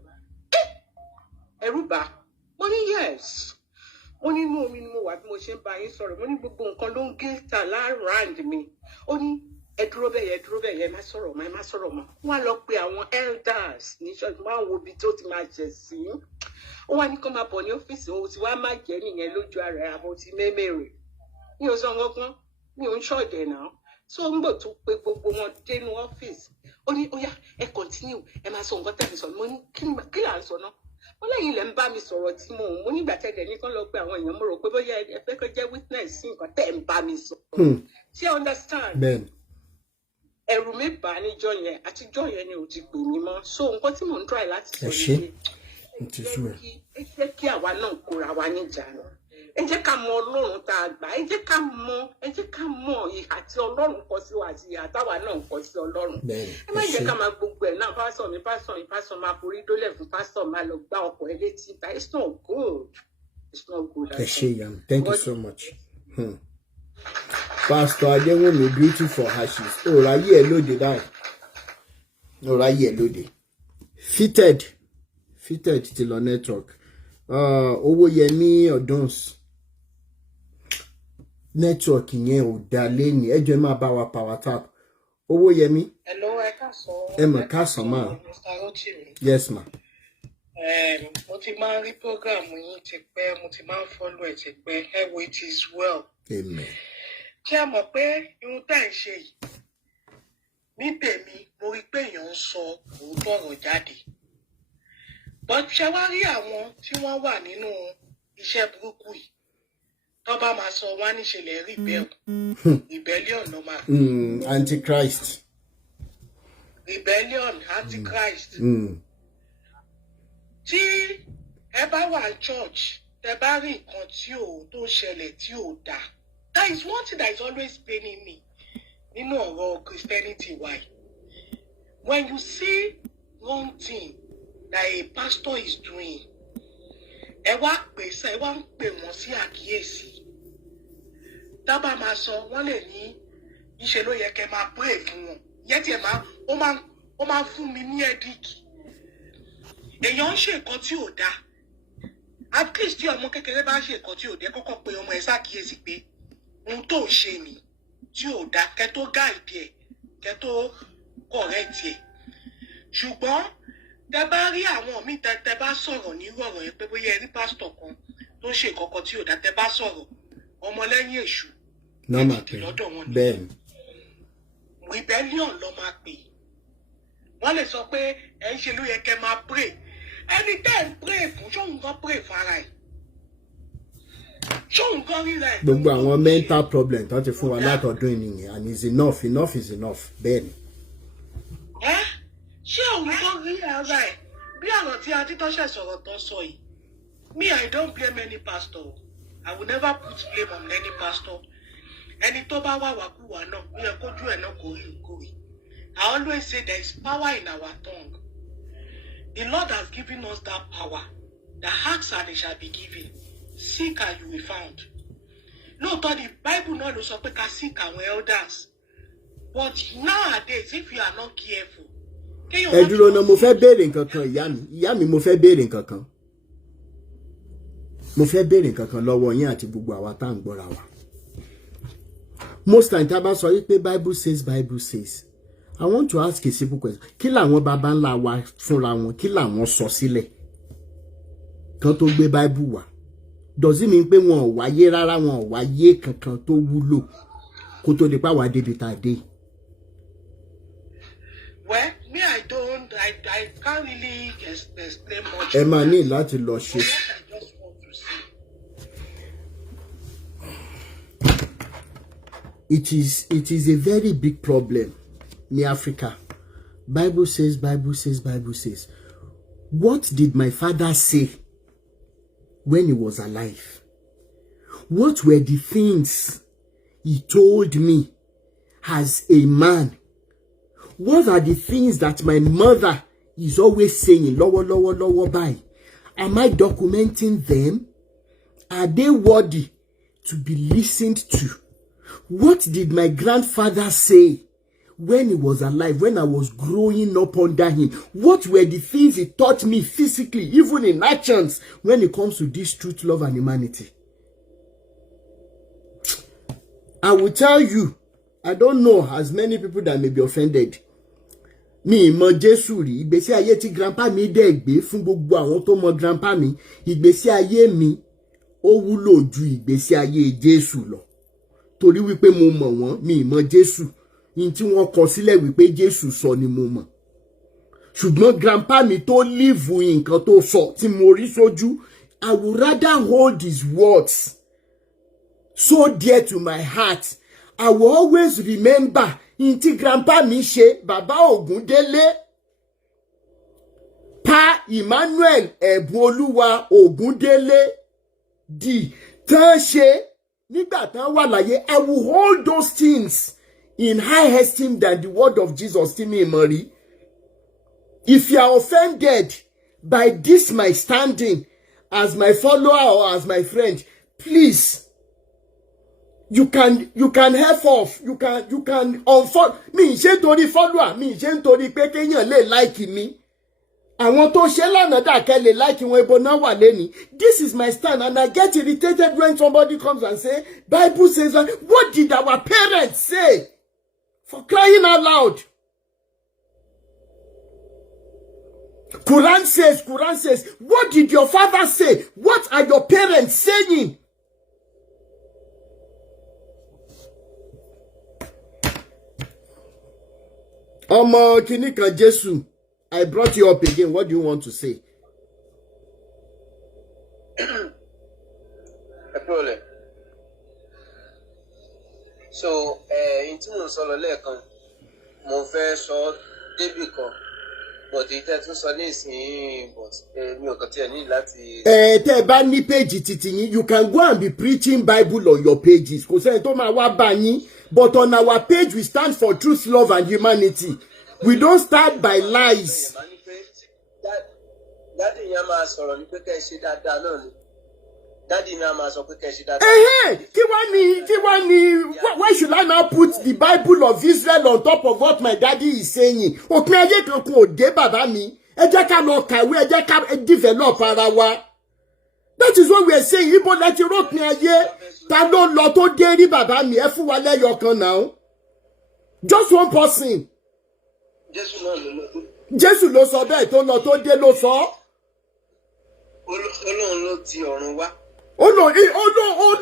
Ẹ̀rù bà. Mo ní yes. Mo ní inú omi ni mo wà bí mo ṣe ń bá yín sọ̀rọ̀. Mo ní gbogbo nǹkan ló ń gé ta láàránd mi. Ó ní ẹ dúró bẹ́ẹ̀ ẹ má sọ̀rọ̀ mọ́. Wọ́n á lọ pe àwọn elders ní ṣọ́ọ̀ṣì máa ń wo ibi tó ti máa jẹ̀ sí. Ó wá ní kó máa bọ̀ ní ọ́fíìsì òun tí wàá má jẹ́ nìyẹn lójú ara ẹ̀ àbọ̀ ti mẹ́mẹ́rẹ̀. Mi ò sọ ọgbọ́n, mi ò ń ṣọ̀dẹ̀ náà. So ń gbò tó pe gbogbo wọn dénú ọ́fíìsì. Ó ní ó yá ẹ continue ẹ máa sọ nǹkan tẹ̀lé sọ. Mo ní kí là ń sọ náà? Ó lẹ́yìn ilẹ̀ ń bá mi sọ̀rọ̀ tí mo nígbà tẹ̀lé ní kán lọ pé àwọn èèyàn mo rò pé bóyá ẹ fẹ́ kó jẹ́ witness sí nǹkan tẹ̀ ń bá mi sọ. Ṣé understand? Bẹ́ẹ̀ni. Ẹ̀rù mi bà níjọ́ yẹn àtijọ́ yẹn ni ò ti pè mí mọ́. So nǹkan tí mò ń try láti sọ yìí ẹ jẹ́ kí àwa náà kóra wa níjàánu. Ẹ jẹ́ ká mọ Ọlọ́run tá a gbà. Ẹ jẹ́ ká mọ ìhà tí Ọlọ́run kọ sí wa àti ìhà táwa náà kọ sí Ọlọ́run. Ẹ má jẹ́ ká máa gbogbo ẹ̀ náà pásọ̀ máa forí dólẹ̀ fún pásọ̀ máa lọ gbá ọkọ̀ ẹ létí. It's not good. It's not good. Ẹ ṣé yam. Thank you so much. Pastor Adéwùnmí Beauty for Ashes. Ráyè ẹ lóde báyìí. Ráyè ẹ lóde. Fitted ti lọ network. Owóyẹmí Ọdúns. Network yẹn ò dá lẹ́yìn. Ẹ jọ̀ọ́ ẹ máa bá wa power tap. Owóyẹmí. Hello, ẹ káàsán. Ẹ mọ̀ káàsán máa. Yes ma. Mo ti máa ń rí program yín ti pẹ́, mo ti máa ń follow ẹ̀ ti pẹ́. Ẹ wo it is well. Amen. Ṣé ẹ mọ̀ pé irun tá ẹ̀ ń ṣe yìí? Ní tèmi, mo rí pé èèyàn ń sọ òótọ́ ọ̀rọ̀ jáde. But ṣé wá rí àwọn tí wọ́n wà nínú iṣẹ́ burúkú yìí? Tó bá máa sọ wá níṣẹ̀lẹ̀ rebellion ló máa. Antichrist. Rebellion, Antichrist. Tí ẹ bá wà ní church tẹ́ bá rí nǹkan tí ò tó ṣẹlẹ̀ tí ò dá. That is one thing that is always paining me nínú ọ̀rọ̀ Christianity wa yìí. When you see wrong thing that a pastor is doing, ẹ wá pè wọ́n sí àkíyèsí. Tábà máa sọ wọ́n lè ní ìṣe ló yẹ kẹ́ máa pray fún wọn. Yẹ́ tí ẹ máa ó máa fún mi ní ẹ̀díkì. Èèyàn ń ṣe nǹkan tí ò dáa. At least tí ọmọ kékeré bá ṣe nǹkan tí ò dé kọ́kọ́ pé ọmọ ẹ̀ ṣàkíyèsí pé ohun tó ń ṣe ni tí ò dáa kẹ́ tó guide ẹ̀ kẹ́ tó correct ẹ̀. Ṣùgbọ́n tẹ́ bá rí àwọn míì tẹ́ bá sọ̀rọ̀ nírú ọ̀rọ̀ yẹn pé bóyá ẹ rí pásítọ̀ kan tó ń ṣe nǹkan tí ò dáa tẹ́ bá sọ̀rọ̀ ọmọlẹ́yìn èṣù lọ́dọ̀ wọn ni. Bẹ́ẹ̀ni. Rebellion ló máa pè. Wọ́n lè sọ pé ẹ ń ṣe ló yẹ kẹ́ máa pray. Ẹni tẹ́ ń pray fún ṣóun gan pray fara ẹ̀. Ṣóun gan ríra ẹ̀. Gbogbo àwọn mental problem tó ti fún wa látọ̀dún nìyẹn and is enough is enough. Bẹ́ẹ̀ni. Ṣé òun gan rí ara ẹ̀ bí ọ̀rọ̀ tí Adítọ́ṣẹ̀ sọ̀rọ̀ tán sọ yìí? Me, I don't blame any pastor. I will never put blame on any pastor. Ẹni tó bá wà wàkúwà náà bí ẹ kójú ẹ̀ náà kò rí ìkórè. I always say there is power in our tongue. The Lord has given us that power. The ask and it shall be given. Seek and you will find. Lóòótọ́ the Bible náà ló sọ pé ká seek àwọn elders. But nowadays if you are not careful. Ẹ dúró náà mo fẹ́ béèrè nǹkan kan ìyá mi mo fẹ́ béèrè nǹkan kan. Mo fẹ́ béèrè nǹkan kan lọ́wọ́ yín àti gbogbo àwa tá à ń gbọ́ra wa. Most time tá bá sọ wípé Bible says. I want to ask a simple question. Kí làwọn baba ńlá wa fúnra wọn kí làwọn sọ sílẹ̀ kan tó gbé Bible wá? Does it mean pé wọn ò wáyé rárá wọn ò wáyé kankan tó wúlò kó tó di pa wá débi tá a dé? Well, me I can't really explain much. Ẹ máa ní láti lọ ṣe. I just want to say. It is a very big problem in Africa. Bible says. What did my father say when he was alive? What were the things he told me as a man? What are the things that my mother is always saying? Lower by. Am I documenting them? Are they worthy to be listened to? What did my grandfather say when he was alive, when I was growing up under him? What were the things he taught me physically, even in actions, when it comes to this truth, love, and humanity? I will tell you, I don't know as many people that may be offended. Mi mọ Jésù rí, ìgbésí ayé tí grandpa mi dẹ̀ gbé fún gbogbo àwọn tó mọ grandpa mi, ìgbésí ayé mi ó wúlò ju ìgbésí ayé Jésù lọ. Torí wípé mo mọ̀ wọ́n, mi mọ Jésù. In tí wọ́n kọ sílẹ̀ wípé Jésù sọ ni mo mọ̀. Ṣùgbọ́n grandpa mi tó live nǹkan tó sọ tí mo rí sójú, I would rather hold his words so dear to my heart. I will always remember in tí grandpa mi ṣe, Bàbá Ògúndélé, Pa Emmanuel Ẹ̀bùnolúwa Ògúndélé di tán ṣe nígbà tán wà láyé. I will hold those things in high esteem than the word of Jesus tí mi mọ̀ rí. If you are offended by this my standing as my follower or as my friend, please, you can F off. You can unfollow. Mi ṣe nítorí follower, mi ṣe nítorí pé kéèyàn lè like mi. Àwọn tó ṣe lánàá dàkẹ́ lè like wọn ebo náà wà lẹ́ni. This is my stand and I get irritated when somebody comes and say, Bible says, what did our parents say? For crying out loud. Quran says, what did your father say? What are your parents saying? Ọmọ kìíní kan Jésù, I brought you up again. What do you want to say? So, in tí mo sọ lọ lẹ́ẹ̀kan, mo fẹ́ sọ débì kan but ìtẹ́ tún sọ ní ìsìn but mi ò kàn tiẹ̀ ní láti. Tẹ́ bá ní page titi yín, you can go and be preaching Bible on your pages. Kò sẹ́ni tó máa wá bá yín, but on our page we stand for truth, love and humanity. We don't start by lies. Daddy yẹn máa sọ̀rọ̀ ní pé kẹ́ ẹ ṣe dáadáa náà ni. Daddy mi á máa sọ pé kẹ́ ẹ ṣe dáadáa. Kí wá ní, why should I now put the Bible of Israel on top of what my daddy is saying? Òpin ayé kankan ò dé bàbá mi. Ẹ jẹ́ ká lọ kàwé, ẹ jẹ́ ká develop ara wa. That is what we are saying. Ibo lẹ ti rópin ayé. Ta ló lọ tó dé rí bàbá mi? Ẹ fún wa lẹ́yọ kan now. Just one person. Jésù ló sọ bẹ́ẹ̀ tó lọ tó dé ló sọ. Ọlọ́run ló ti ọ̀run wá. Ó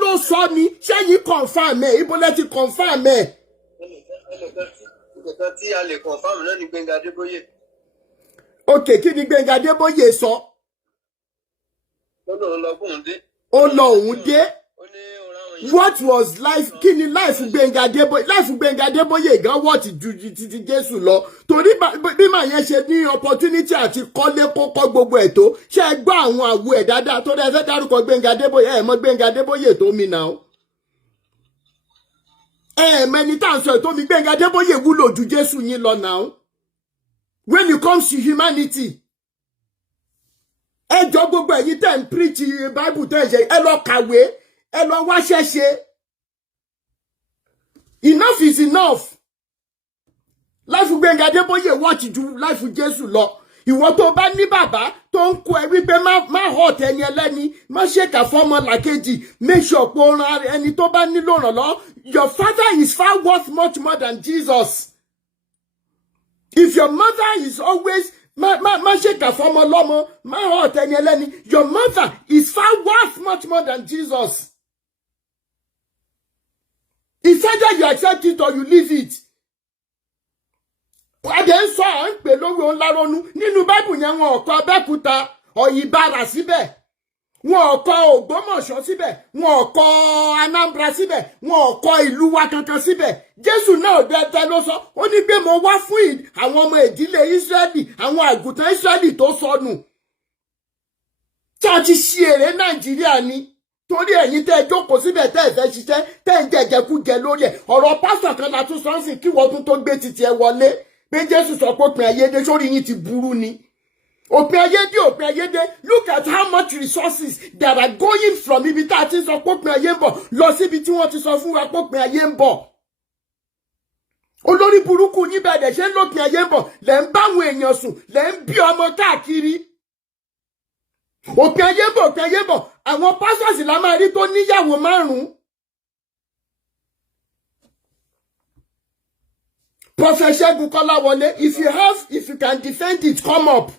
ló sọ ni. Ṣé yín confirm ẹ̀? Ibo lẹ ti confirm ẹ̀? Nǹkan tí a lè confirm náà ni Gbénga Adébóyè. Okay, kí ni Gbénga Adébóyè sọ? Ọlọ́run lọ bóun dé. Ó lọ òun dé. What was life? Kí ni life Gbénga Adébóyè? Life Gbénga Adébóyè gan what ju ti Jésù lọ. Torí bí màá yẹn ṣe ní opportunity àti kọ́lé kókó gbogbo ẹ̀ tó. Ṣé ẹ gbọ́ àwọn àwo ẹ̀ dáadáa tó dẹ́ fẹ́ dárúkọ Gbénga Adébóyè? Ẹ mọ̀ Gbénga Adébóyè tó mi náà. Mẹ́ni tá à ń sọ ètò mi Gbénga Adébóyè wúlò ju Jésù yín lọ náà. When it comes to humanity. Ẹ jọ gbogbo ẹ̀yin tẹ́ ń preach Bible tẹ́ ń ṣe, ẹ lọ kàwé. Ẹ lọ wá ṣẹ́ṣe. Enough is enough. Life Gbénga Adébóyè watch ju life Jésù lọ. Ìwọ tó bá ní bàbá tó ń kó ẹ wípé má hot ẹni ẹlẹ́ni, má ṣèkà fọ́mọ làkejì, make sure pé ó ran ẹni tó bá nílò ìrànlọ́wọ́. Your father is far worth much more than Jesus. If your mother is always má ṣèkà fọ́mọ lọ́mọ, má hot ẹni ẹlẹ́ni, your mother is far worth much more than Jesus. It's either you accept it or you leave it. Adé ń sọ à ń pè lówó ńlá ronú. Nínú Bible yẹn wọn ò kọ Abẹ́òkúta Ọ̀yìnbàrà síbẹ̀. Wọn ò kọ Ògbómọ̀ṣọ́ síbẹ̀. Wọn ò kọ Anambra síbẹ̀. Wọn ò kọ ìlú wa kankan síbẹ̀. Jésù náà dẹ́tẹ́ ló sọ. Ó ní pé mo wá fún àwọn ọmọ ìdílé Ísírẹ́lì, àwọn àgùntàn Ísírẹ́lì tó sọnù. Tí a ti ṣe èrè Nàìjíríà ni. Torí ẹ̀yin tẹ́ jókòó síbẹ̀ tẹ́ ẹ fẹ́ ṣiṣẹ́ tẹ́ ń jẹjẹkújẹ lórí ẹ̀. Ọ̀rọ̀ pásítọ̀ kan la tún sọ sí kí wọ́n tún tó gbé titi ẹ wọlé. Pé Jésù sọ pé òpin ayé dé, sórí yín ti burú ni. Òpin ayé dé. Look at how much resources that are going from ibi tá a ti sọ pé òpin ayé ń bọ̀ lọ síbi tí wọ́n ti sọ fún wa pé òpin ayé ń bọ̀. Olórí burúkú yín bẹ̀rẹ̀ ṣe ń lópin ayé ń bọ̀ lẹ́ ń bá àwọn èèyàn sùn lẹ́ ń bí ọmọ káàkiri. Òpin ayé bọ̀ àwọn pastors la máa rí tó níyàwó 5. Prophet Ṣẹ́gun Kọ́láwọlé, if you can defend it, come up.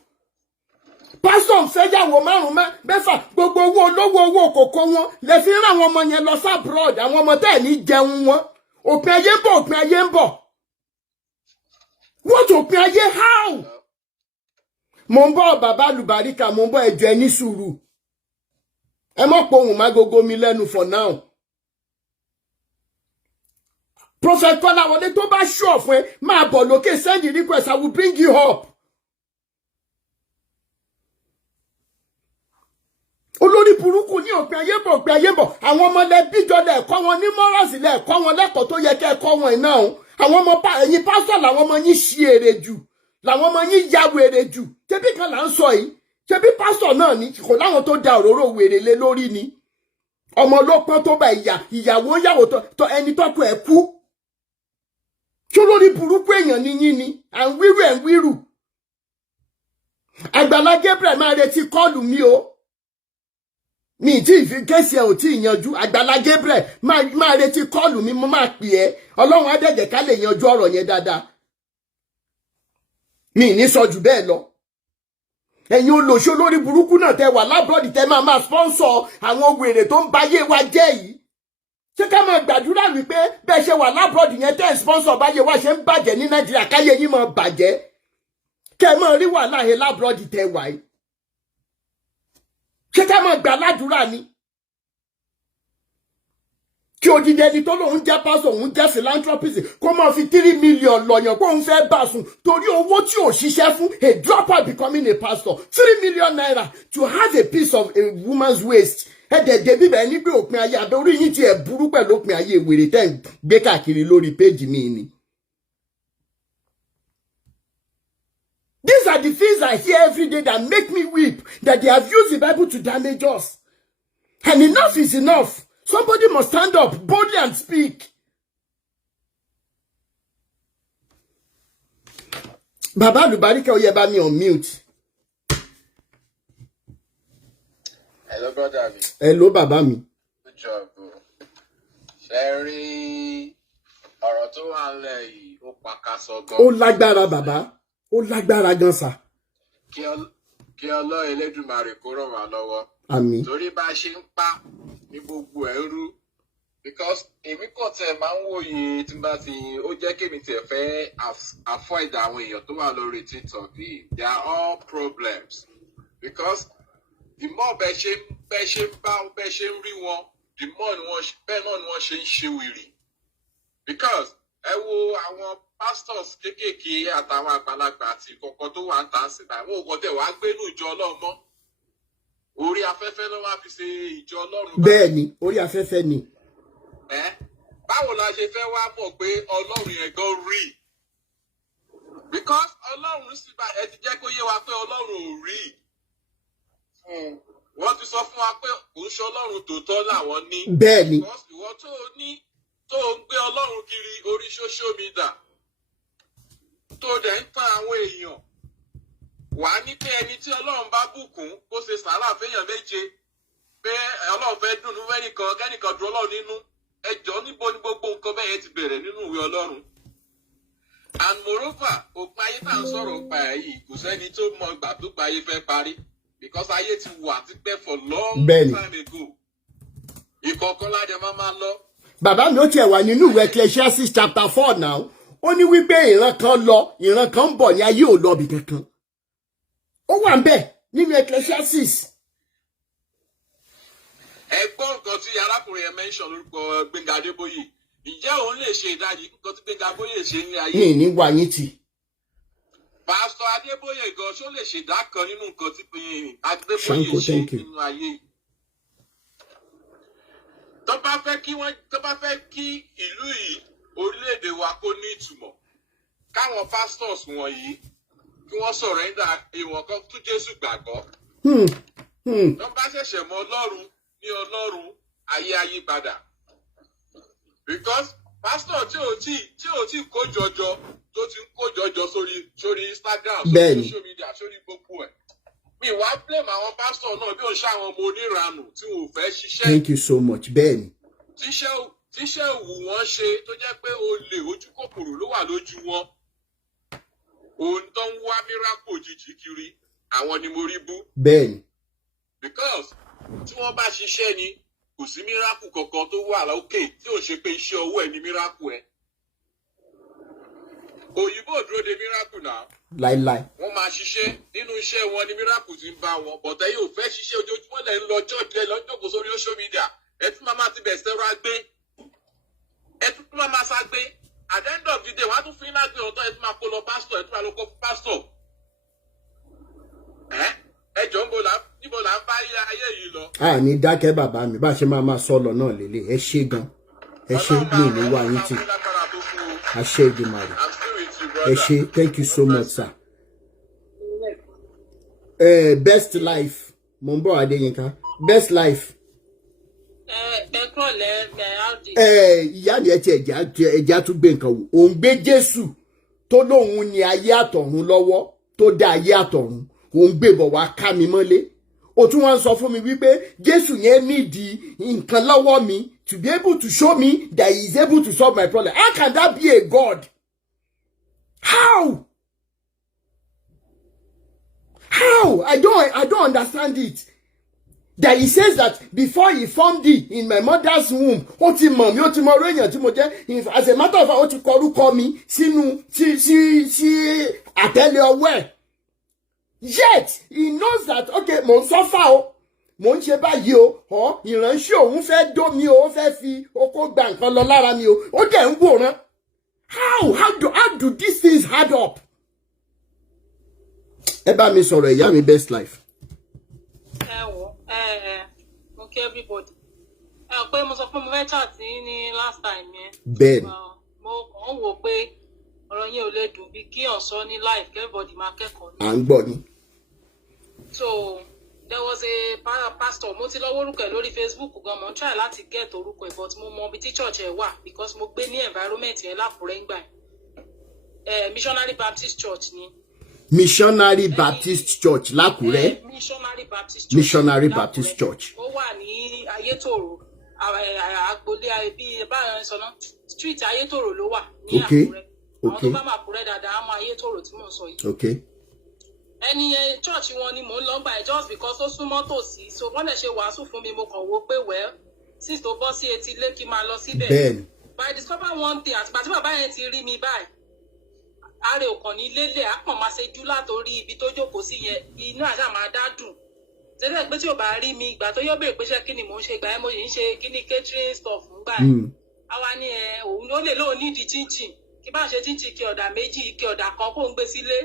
Pastor fẹ́yàwó 5 mẹ́fà gbogbo owó olówó owó kòkó wọn lè fi rán àwọn ọmọ yẹn lọ sí abroad, àwọn ọmọ tẹ́ ní jẹun wọn. Òpin ayé ń bọ̀. What òpin ayé how? Mo ń bọ̀ bàbá Lùbáríkà, mo ń bọ̀ ẹjọ́ ẹ ní sùúrù. Ẹ mọ̀ pé ohun má gogo mi lẹ́nu for now. Prophet Kọ́láwọlé tó bá show fún ẹ, máa bọ̀ lókè, send the request, I will bring you up. Olórí burúkú ní òpin ayé bọ̀. Àwọn ọmọ lẹ́bíjọ lẹ́ẹ̀kọ́ wọn ní morals lẹ́ẹ̀kọ́ wọn lẹ́kọ̀ọ́ tó yẹ kẹ́ ẹ̀kọ́ wọn iná o. Àwọn ọmọ ẹ̀yin pásítọ̀ làwọn ọmọ yín ṣí èrè jù. Làwọn ọmọ yín ya wèrè jù. Ṣebí kan là ń sọ yìí. Ṣebí pásítọ̀ náà ni kò láwọn tó da òróró wèrè lé lórí ni. Ọmọ olópọ́n tó bá ìyàwó tó ẹni tọ́kọ ẹ̀ kú. Ṣé olórí burúkú èèyàn ni yín ni? À ń wíru. Àgbàlá Gabriel máa retí kọ́ọ̀lù mi o. Mi tí ìfi kéèsì ẹ̀ ò tí ì yanjú. Àgbàlá Gabriel máa retí kọ́ọ̀lù mi, mo máa pè ẹ́. Ọlọ́run á dẹ̀ jẹ́ ká lè yanjú ọ̀rọ̀ yẹn dáadáa. Mi ní sọ jù bẹ́ẹ̀ lọ. Ẹ̀yin olóṣó lórí burúkú náà tẹ́ wà lábọ́ọ̀dì tẹ́ máa sponsor àwọn wèrè tó ń báyé wa jẹ́ yìí. Ṣé ká máa gbàdúrà wípé bẹ́ẹ̀ ṣe wà lábọ́ọ̀dì yẹn tẹ́ sponsor báyé wa ṣe ń bàjẹ́ ní Nàìjíríà káyé yín máa bàjẹ́. Kẹ́ máa rí wàhálà he lábọ́ọ̀dì tẹ́ wà yìí. Ṣé ká máa gbà ládùúrà ni? kí odidi ẹni tó lóun jẹ́ pastor òun jẹ́ philanthropist kó máa fi 3 million lọ́yàn pé òun fẹ́ bá sùn torí owó tí ò ṣiṣẹ́ fún a dropper becoming a pastor 3 million naira to have a piece of a woman's waist. Ẹ̀dẹ̀dẹ̀ bíbẹ̀ ní pé òpin ayé abẹ́ orí yín ti ẹ̀ burú pẹ̀lú òpin ayé wèrè tẹ́ ń gbé káàkiri lórí péjì mi ni. These are the things I hear every day that make me weep, that they have used the Bible to damage us. And enough is enough. Somebody must stand up boldly and speak. Baba Lubarika Oyeba mi on mute. Hello, brother. Hello, Baba mi. Good job, bro. Sherry, ọ̀rọ̀ tó wà ńlẹ̀ yìí, ó pakasọ gan. Ó lágbára, Baba. Ó lágbára gan sa. Kí Ọlọ́run Elédùmarè kó ràn wá lọ́wọ́. Àmín. Torí bá a ṣe ń pa ní gbogbo ẹrú. Because èmi kò tẹ̀ máa ń wòye tí bá ti ó jẹ́ kémi tẹ̀ fẹ́ avoid àwọn èèyàn tó wà lórí TikTok yìí. They are all problems. Because the more bẹ́ẹ̀ ṣe ń rí wọn, the more bẹ́ẹ̀ náà ni wọ́n ṣe ń ṣe wìrì. Because ẹ wo àwọn pastors kéékèèké àtàwọn àgbàlagbà àti kọ̀ọ̀kan tó wà ń tà sí náà. Àwọn òkò tẹ̀ wá gbénú ìjọ Ọlọ́run mọ́. Orí afẹ́fẹ́ ló wá fi ṣe ìjọ Ọlọ́run. Bẹ́ẹ̀ ni, orí afẹ́fẹ́ ni. Báwo la ṣe fẹ́ wá mọ̀ pé Ọlọ́run yẹn gan rí? Because Ọlọ́run sì bá ẹ ti jẹ́ kó yé wa pé Ọlọ́run ò rí. Wọ́n ti sọ fún wa pé òun ṣe Ọlọ́run tòótọ́ làwọn ní. Bẹ́ẹ̀ ni. Because ìwọ tó ń gbé Ọlọ́run kiri orí social media tó dẹ̀ ń tan àwọn èèyàn. Wàá ní pé ẹni tí Ọlọ́run bá bùkún kó ṣe sàárà fẹ́yàn méje pé Ọlọ́run fẹ́ dùnnú fẹ́nìkan kẹ́nìkan dùn Ọlọ́run nínú. Ẹjọ́ níbo ni gbogbo nǹkan bẹ́ẹ̀ yẹn ti bẹ̀rẹ̀ nínú ìwé Ọlọ́run. And moreover, òpin ayé tá à ń sọ̀rọ̀ pa ẹ̀ yìí kò sẹ́ni tó mọ ìgbà tó pa ayé fẹ́ parí. Because ayé ti wà tipẹ́ for long time ago. Ìkọ̀ọ̀kan ládẹ máa lọ. Bàbá mi ó tiẹ̀ wà nínú ìwé Ecclesiastes chapter 4 now. Ó ní wípé ìran kan lọ, ìran kan ń bọ̀ ní ayé ò lọ bì kankan. Ó wà ń bẹ̀ nínú Ecclesiastes. Ẹgbọ́n nǹkan tí arákùnrin yẹn mention lórúkọ Gbénga Adébóyè. Ǹjẹ́ òun lè ṣe ìdajì nǹkan tí Gbénga Adébóyè ṣe ní ayé? Mi ní wá yín tì. Pásítọ̀ Adébóyè gan ṣó lè ṣèdá kan nínú nǹkan tí Adébóyè ṣe nínú ayé. Tó bá fẹ́ kí ìlú yìí orílẹ̀-èdè wa kó ní ìtumọ̀. Káwọn pastors wọ̀nyí kí wọ́n surrender ìwọ̀n kan tún Jésù gbàgbọ́. Tó bá ṣẹ̀ṣẹ̀ mọ Ọlọ́run ní Ọlọ́run ayé padà. Because pastor tí ò tí kó jọjọ tó ti ń kó jọjọ sórí Instagram, sórí social media, sórí gbogbo ẹ̀. Mi wá blame àwọn pastor náà bí òun ṣe àwọn ọmọ oníranù tí wọn ò fẹ́ ṣiṣẹ́. Thank you so much. Bẹ́ẹ̀ni. Tíṣẹ́ òwú wọn ṣe tó jẹ́ pé olè ojú kòkòrò ló wà lójú wọn. Òun tó ń wá miracle òjijì kiri, àwọn ni mo rí bú. Bẹ́ẹ̀ni. Because tí wọ́n bá ṣiṣẹ́ ni kò sí miracle kankan tó wà lókè tí ò ṣe pé iṣẹ́ ọwọ́ ẹ̀ ni miracle ẹ̀. Òyìnbó dúró de miracle náà. Láíláí. Wọ́n máa ṣiṣẹ́ nínú iṣẹ́ wọn ni miracle ti ń bá wọn. Bọ̀tẹ́ yóò fẹ́ ṣiṣẹ́ ojoojúmọ́ lẹ̀ ń lọ church lẹ̀ lọ́jọ́kọ̀ sórí social media. Ẹ tún máa ti bẹ̀ sẹ́rọ agbé. Ẹ tún máa ságbé. At the end of the day, wọ́n á tún fi iná gbé ọ̀tọ̀ ẹ tún máa kó lọ pastor ẹ tún máa lọ kó pastor. Ẹjọ́ níbo là ń bá ayé yìí lọ. A ní dákẹ́ bàbá mi bá ṣe máa sọ lọ náà lélẹ̀ ẹ ṣé gan. Ẹ ṣé mi ní wá yín tì. Àṣẹ Èdùmàrè. Ẹ ṣé, thank you so much sir. Best life. Mo ń bọ̀ Adéyínká. Best life. Ìyá mi ẹ ti ẹja tún gbé nǹkan wò. Òun gbé Jésù tó lóun ní ayé àtọ̀run lọ́wọ́ tó dá ayé àtọ̀run. Òun gbé bọ̀ wá ká mi mọ́lé. Ó tún wá ń sọ fún mi wípé Jésù yẹn nídìí nǹkan lọ́wọ́ mi to be able to show me that he is able to solve my problem. How can that be a God? How? I don't understand it. That he says that before he formed thee in my mother's womb, ó ti mọ̀ mí, ó ti mọ̀ èèyàn tí mo jẹ́. As a matter of fact, ó ti kọ orúkọ mi sínú sí àtẹ́lẹ̀ ọwọ́ ẹ̀. Yet he knows that okay, mo ń suffer o. mò ń ṣe báyìí o ìránṣẹ́ òun fẹ́ dó mi o ó fẹ́ fi okó gba nǹkan lọ lára mi o ó dẹ̀ ń wòran. How do these things add up? Ẹ bá mi sọ̀rọ̀ ìyá mi best life. Mo kí everybody. Pé mo sọ pé mo fẹ́ chat ní last time yẹn. Bẹ́ẹ̀ni. Mo kàn ń wò pé ọ̀rọ̀ yẹn ò lè dùn bí kí ọ̀sán ní live everybody máa kẹ́kọ̀ọ́ ní. À ń gbọ́ ni. So there was a pastor mo ti lọ wórúkọ ẹ̀ lórí Facebook gan mo ń try láti get orúkọ ẹ̀ but mo mọ ibi tí church ẹ̀ wà because mo gbé ní environment yẹn lákùrẹ́ ń gbà ẹ̀ Missionary Baptist Church ni. Missionary Baptist Church lákùrẹ́. Missionary Baptist Church. Ó wà ní Ayétòrò agboolé bí báyọ̀ sọ náà street Ayétòrò ló wà ní Àkúrẹ́. Àwọn tó bá máa Àkúrẹ́ dáadáa á mọ Ayétòrò tí mò ń sọ yìí. Ẹni yẹn church wọn ni mò ń lọ gbà just because ó súnmọ́ tòsí so wọ́n lè ṣe wàásù fún mi mo kàn wò pé well since tó bọ́ sí etí ilé kí n máa lọ síbẹ̀. Bẹ́ẹ̀ni. But I discover one thing àtìgbà tí bàbá yẹn ti rí mi báyìí ààrẹ òkàn ní lélẹ̀ á kàn máa ṣe jú látòrí ibi tó jókòó sí yẹn inú àṣà máa dá dùn. Tẹ́lẹ̀ pé tí ò bá rí mi ìgbà tó yọ bèrè pé ṣé kí ni mò ń ṣe ìgbà yẹn mo yìí ń ṣe kí ni catering stuff ńgbà yẹn. Àwa ni òun ló lè lóun nídìí chinchin kí bá ṣe chinchin kí ọ̀dà méjì kí ọ̀dà kan kó ń gbé sílé.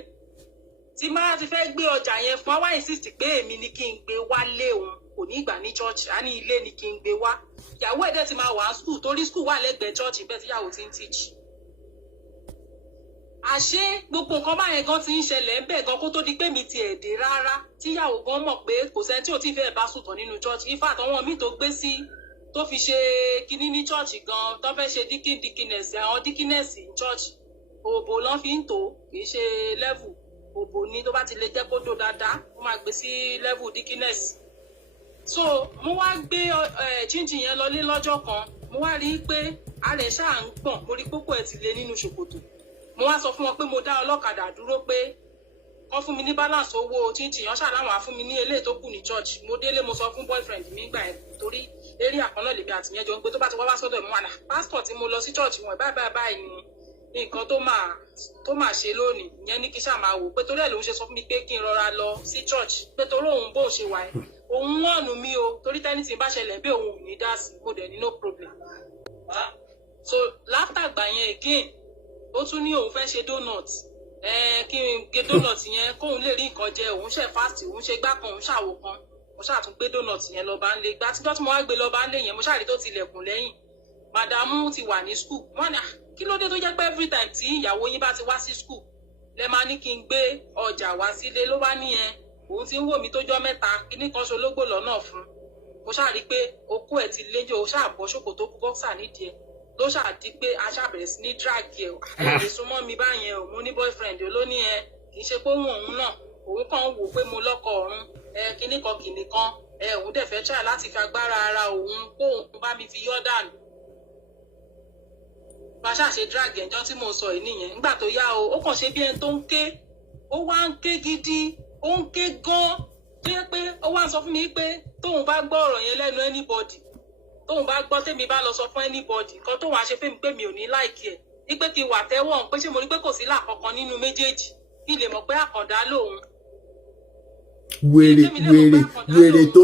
Tí máa ti fẹ́ gbé ọjà yẹn fún wa insist pé èmi ni kí n gbé wálé òun kò ní ìgbà ní church á ní ilé ni kí n gbé wá. Ìyàwó ẹ̀ dẹ̀ ti máa wà school torí school wà lẹ́gbẹ̀ẹ́ church bẹ́ẹ̀ tí ìyàwó ti ń teach. Àṣé gbogbo nǹkan báyẹn gan ti ń ṣẹlẹ̀ ń bẹ̀ gan kó tó di pé mi ti ẹ̀dẹ̀ rárá tíyàwó gan mọ̀ pé kò sẹ́ni tí ò tí fẹ́ bá sùn tán nínú church ifá àtọwọ́n mi tó gbé sí tó fi ṣe kinní ní church gan tó fẹ́ ṣe dickiness àwọn dickiness ní church òbò lọ́n fi ń tò kì í ṣe level òbò ni tó bá ti lè jẹ́ kó dó dáadáa ó máa gbé sí level dickiness. So mo wá gbé chinchin yẹn lọlé lọ́jọ́ kan mo wá rí i pé ààrẹ ṣáà ń gbọ̀n mo rí pópó ẹ̀ ti lé nínú ṣòkòtò. Mo wá sọ fún wọn pé mo dá ọlọ́kadà dúró pé kán fún mi ní balance owó chinchin yẹn ṣàláwọn á fún mi ní eléyìí tó kù ní church. Mo délé mo sọ fún boyfriend mi gbà ẹ̀ torí eré àkànlọ́ lèmi àtìyẹn jọ ń gbé tó bá ti wá sọ́dọ̀ mi wà náà pásítọ̀ tí mo lọ sí church wọn báyìí ni nǹkan tó máa ṣe lónìí ìyẹn ní kí ṣáà máa wò pé torí ẹ̀ lòun ṣe sọ fún mi pé kí n rọra lọ sí church pé torí òun bóun ṣe wà ẹ́ òun wọ̀nù mi o torí tẹ́ni tí bá ṣẹlẹ̀ bí òun ò ní dá sí mo dẹ̀ ní no problem. So láfter gbà yẹn again ó tún ní òun fẹ́ ṣe donut kí n gé donut yẹn kóun lè rí nǹkan jẹ òun ṣe fast òun ṣe gbá kan òun ṣàwò kan mo ṣáà tún gbé donut yẹn lọ bá ń lé gbá tíjọ́ tí mo wá gbé lọ bá ń lé yẹn mo ṣáà rí tó tilẹ̀kùn lẹ́yìn màdàmú ti wà ní school wọ́n ní kí ló dé tó jẹ́ pé every time tí ìyàwó yín bá ti wá sí school lẹ máa ní kí n gbé ọjà wá sílé ló bá ní òun ti ń wò mí tójọ́ mẹ́ta kíní kan ṣológbò lọ́nà fún mo ṣáà rí pé okó ẹ̀ ti léjò ó ṣáà bọ́ ṣòkòtò bọ́ksà nídìí ẹ̀ ló ṣáà di pé a ṣáà bẹ̀rẹ̀ sí ní drag ẹ̀ ẹ̀ súnmọ́ mi báyẹn ò mo ní boyfriend ló ní kì í ṣe pé òun náà òun kàn wò pé mo lọ́kọ ọ̀run kíní kan òun dẹ̀ fẹ́ try láti fi agbára ara òun kó òun bá mi fi yọ́ dànù bá ṣáà ṣe drag ẹ̀jọ́ tí mo sọ yìí nìyẹn nígbà tó yá ó kàn ṣe bí ẹni tó ń ké ó wá ń ké gidi ó ń ké gan tó yẹ pé ó wá ń sọ fún mi pé tóun bá gbọ́ ọ̀rọ̀ yẹn lẹ́nu anybody tóun bá gbọ́ tèmi bá lọ sọ fún anybody nǹkan tóun á ṣe fún mi pé mi ò ní láìkí ẹ̀ wípé kí n wà tẹ́wọ̀n pé ṣé mo rí pé kò sí là kankan nínú méjèèjì kí n lè mọ̀ pé àkàndá lòun. wèrè tó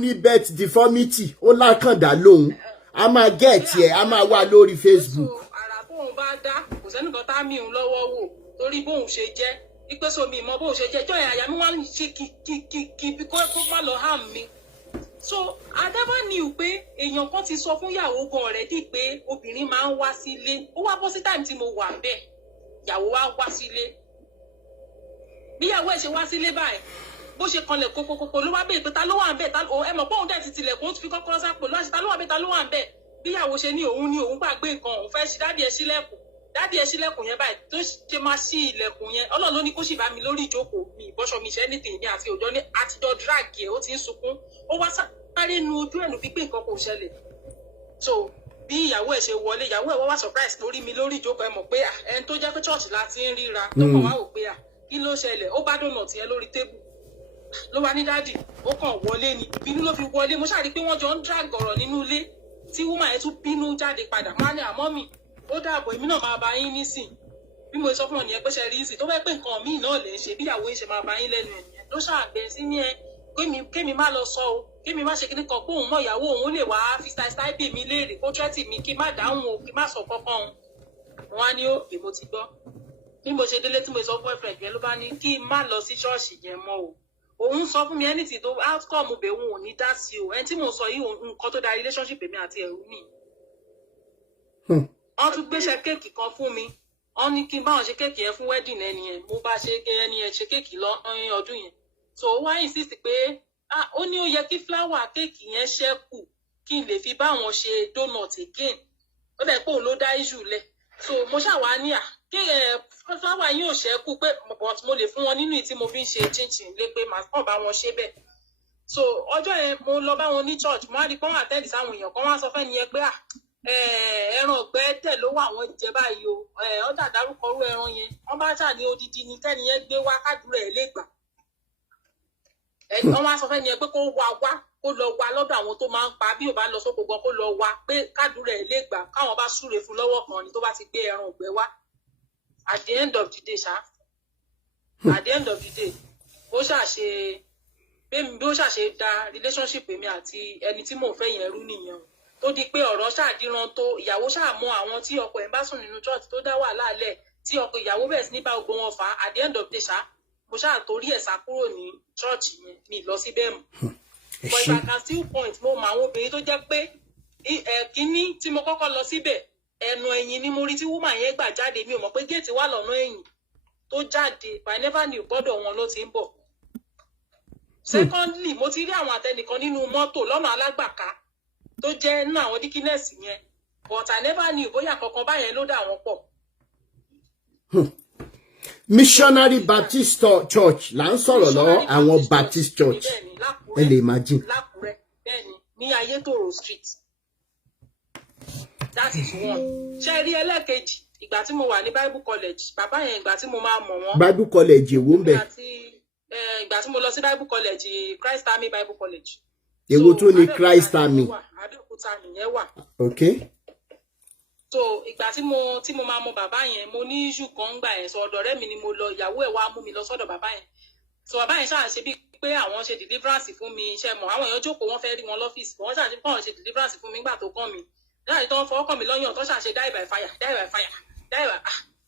ní bet deformity ó lákàndá lòun a máa gẹ̀ẹ́tì ẹ̀ a máa wà lórí Facebook. àrà tóun bá dá kò sẹ́nìkan tá mi òun lọ́wọ́ wò torí bóun ṣe jẹ́ wípé sómi ìmọ̀ bóun ṣe jẹ́ jọ́yà àyà mi wá ń ṣe kí kó má lọ hàn mí. So I never knew pé èèyàn kan ti sọ fún ìyàwó gan already pé obìnrin máa ń wá sílé ó wá bọ́ sí time tí mo wà bẹ́ẹ̀ ìyàwó wá wá sílé bí ìyàwó ẹ̀ ṣe wá sílé báyìí bó ṣe kanlẹ̀ kókókókó ló wá bèèrè pé ta ló wà ń bẹ̀ ẹ mọ̀ pé òun dẹ̀ ti tilẹ̀kùn ó ti fi kọ́kọ́rọ́ sápò lọ́sí ta ló wà ń bẹ̀ ta ló wà ń bẹ̀ bí ìyàwó ṣe ní òun gbàgbé nǹkan òun fẹ́ ṣí dádì ẹ̀ sílẹ̀kùn yẹn báyìí tó ṣe máa ṣí ilẹ̀kùn yẹn Ọlọ́run ló ní kó sì bá mi lórí ìjókòó mi ìbọ́ṣọ mi ṣe anything mi àti òjò ní àtijọ́ drag ẹ̀ ó ti ń sunkún ó wá sáré nu ojú ẹ̀ nù bí pé nǹkan kò ṣẹlẹ̀ so bí ìyàwó ẹ̀ ṣe wọlé ìyàwó ẹ̀ wá surprise lórí mi lórí ìjókòó ẹ mọ̀ pé ẹni tó jẹ́ pé church la ti ń ríra tó kàn wá wò pé kí ló ṣẹlẹ̀ ó bá donut yẹn lórí tébù ló wá ní dádì ó kàn wọlé ni bínú ló fi wọlé mo ṣáà rí pé wọ́n jọ ń drag ọ̀rọ̀ nínú ilé tí woman yẹn tún bínú jáde padà máa ní àmọ́ mi ó dààbò èmi náà máa bá yín nísìn bí mo sọ fún ọ nìyẹn pé ṣe rí sí tó bẹ́ẹ̀ pé nǹkan míì náà lè ṣe bí ìyàwó yín ṣe máa bá yín lẹ́nu ẹ̀yẹn ló ṣàbẹ̀ sí ní kémi má lọ sọ o kémi má ṣe kíní kan pé òun mọ ìyàwó òun lè wá fi style bí mi léèrè kó tẹ́tì mi kí má dáhùn o kí má sọ kankan o wọn á ní òkè mo ti gbọ́ bí mo ṣe délé tí mo sọ boyfriend yẹn ló bá ní kí n má lọ sí ṣọ́ọ̀ṣì yẹn mọ́ o òun sọ fún mi anything tó outcome bẹ̀ òun ò ní dá sí o ẹni tí mo sọ yìí nǹkan tó da relationship èmi àti ẹ̀rú mi. wọ́n tún gbéṣẹ́ kéèkì kan fún mi wọ́n ní kí n báwọn ṣe kéèkì yẹn fún wedding ẹni yẹn mo bá ṣe ẹni yẹn ṣe kéèkì lọ́yìn ọdún yẹn so wá insist pé ó ní ó yẹ kí flower kéèkì yẹn ṣẹ́kù kí n lè fi báwọn ṣe donut again ó dẹ̀ pé òun ló dá issue lẹ̀ so mo ṣàwá ní kí flower yín ò ṣẹ́kù pé but mo lè fún wọn nínú tí mo fi ń ṣe chinchin lé pé màá kàn bá wọn ṣe bẹ́ẹ̀ so ọjọ́ yẹn mo lọ bá wọn ní church mo á rí pọ́n àtẹ́lì sáwọn èèyàn kan wá sọ fẹ́ nìyẹn pé ẹran ọ̀gbẹ́ tẹ̀ ló wà wọ́n jẹ báyìí o ọ̀dà dárúkọ orú ẹran yẹn wọ́n bá ṣà ní odidi ni tẹ́ni yẹn gbé wá kádùúrà ẹ̀ lè gbà wọ́n wá sọ fẹ́ nìyẹn pé kó lọ wá lọ́dọ̀ àwọn tó máa ń pa bí ò bá lọ sóko gan kó lọ wá pé kádùúrà ẹ̀ lè gbà káwọn bá súre fún lọ́wọ́ kan ni tó bá ti gbé ẹran ọ̀gbẹ́ wá at the end of the day at the end of the day ó ṣàṣe bí ó ṣàṣe da relationship èmi àti ẹni tí mò ń fẹ́ yẹn rú nìyẹn tó di pé ọ̀rọ̀ ṣàdíran tó ìyàwó ṣàmọ àwọn tí ọkọ ẹ̀ bá sùn nínú church tó dá wàhálà lẹ̀ tí ọkọ ìyàwó bẹ̀rẹ̀ sí ní bá gbogbo wọn fà á at the end of the day mo ṣáà torí ẹ̀ sá kúrò ní church yẹn mi lọ síbẹ̀ mọ́ but if I can still point mo mọ àwọn obìnrin tó jẹ́ pé kínní tí mo kọ́kọ́ lọ síbẹ̀ ẹnu ẹ̀yìn ni mo rí tí woman yẹn gbà jáde mi ò mọ̀ pé géètì wà lọ́nà ẹ̀yìn tó jáde but I never knew gbọ́dọ̀ wọn ló ti ń bọ̀ secondly mo ti rí àwọn àtẹnìkan nínú mọ́tò lọ́nà alágbàká tó jẹ́ nínú àwọn díkínẹ́sì yẹn but I never knew bóyá kankan báyẹn ló dà wọ́n pọ̀. Missionary Baptist Church là ń sọ̀rọ̀ lọ́wọ́ àwọn Baptist Church ẹ lè imagine. Lákùrẹ́ bẹ́ẹ̀ni ní Ayétòrò street that is one. ṣe rí ẹlẹ́ẹ̀kejì ìgbà tí mo wà ní Bible College bàbá yẹn ìgbà tí mo máa mọ̀ wọ́n. Bible College èwo ń bẹ̀. ìgbà tí mo lọ sí Bible College Christ Army Bible College. Èwo tó ní Christ Army. Abẹ́òkúta nìyẹn wà. Okay. So ìgbà tí mo máa mọ bàbá yẹn mo ní issue kan gbà yẹn so ọ̀dọ̀ ọ̀rẹ́ mi ni mo lọ ìyàwó ẹ̀ wá mú mi lọ sọ́dọ̀ bàbá yẹn so bàbá yẹn ṣáà ṣe bí pé àwọn ṣe deliverance fún mi iṣẹ́ mọ̀ àwọn èèyàn jókòó wọ́n fẹ́ rí wọn lọ́fíìsì wọ́n ṣáà ṣe pé àwọn ṣe deliverance fún mi nígbà tó kàn mí láti tó ń fọwọ́ kàn mí lọ́yàn tó ṣáà ṣe die by fire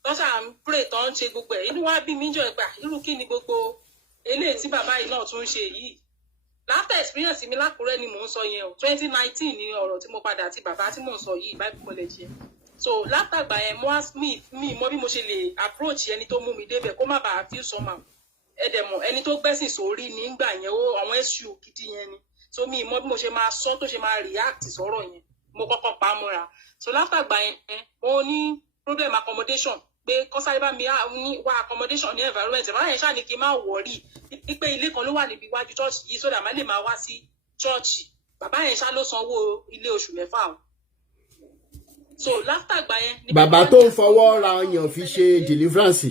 tó ṣáà ń pray tó ń ṣe gbogbo ẹ̀ inú wa bí mi jọ ẹ̀gbà irú kí ni gbogbo eléyìí tí bàbá yìí náà tún ṣe yìí after experience mi lákùrẹ́ ni mò ń sọ yẹn o 2019 ni ọ̀rọ̀ tí mo padà àti bàbá tí mò ń sọ yìí Bible College yẹn so látàgbà yẹn mo ask mi mọ bí mo ṣe lè approach ẹni tó mú mi débẹ̀ kó má bàa feel somehow ẹdẹmọ ẹni tó gbẹ́sìn sórí nígbà yẹn ó àwọn ẹṣù gidi yẹn ni so mi mọ bí mo ṣe máa sọ tó ṣe máa react sọ̀rọ̀ yẹn mo kọ́kọ́ pa á múra so látàgbà yẹn mo ní problem accommodation pé kọ́sáré bá mi wá accommodation ní environment báyìí yẹn ṣáà ní kí n má wọ̀rí pé ilé kan ló wà níbi iwájú church yìí sódà má lè máa wá sí church bàbá yẹn ṣá ló sanwó ilé oṣù 6 o so látàgbà yẹn. bàbá tó ń fọwọ́ ra ọyàn fi ṣe deliverance.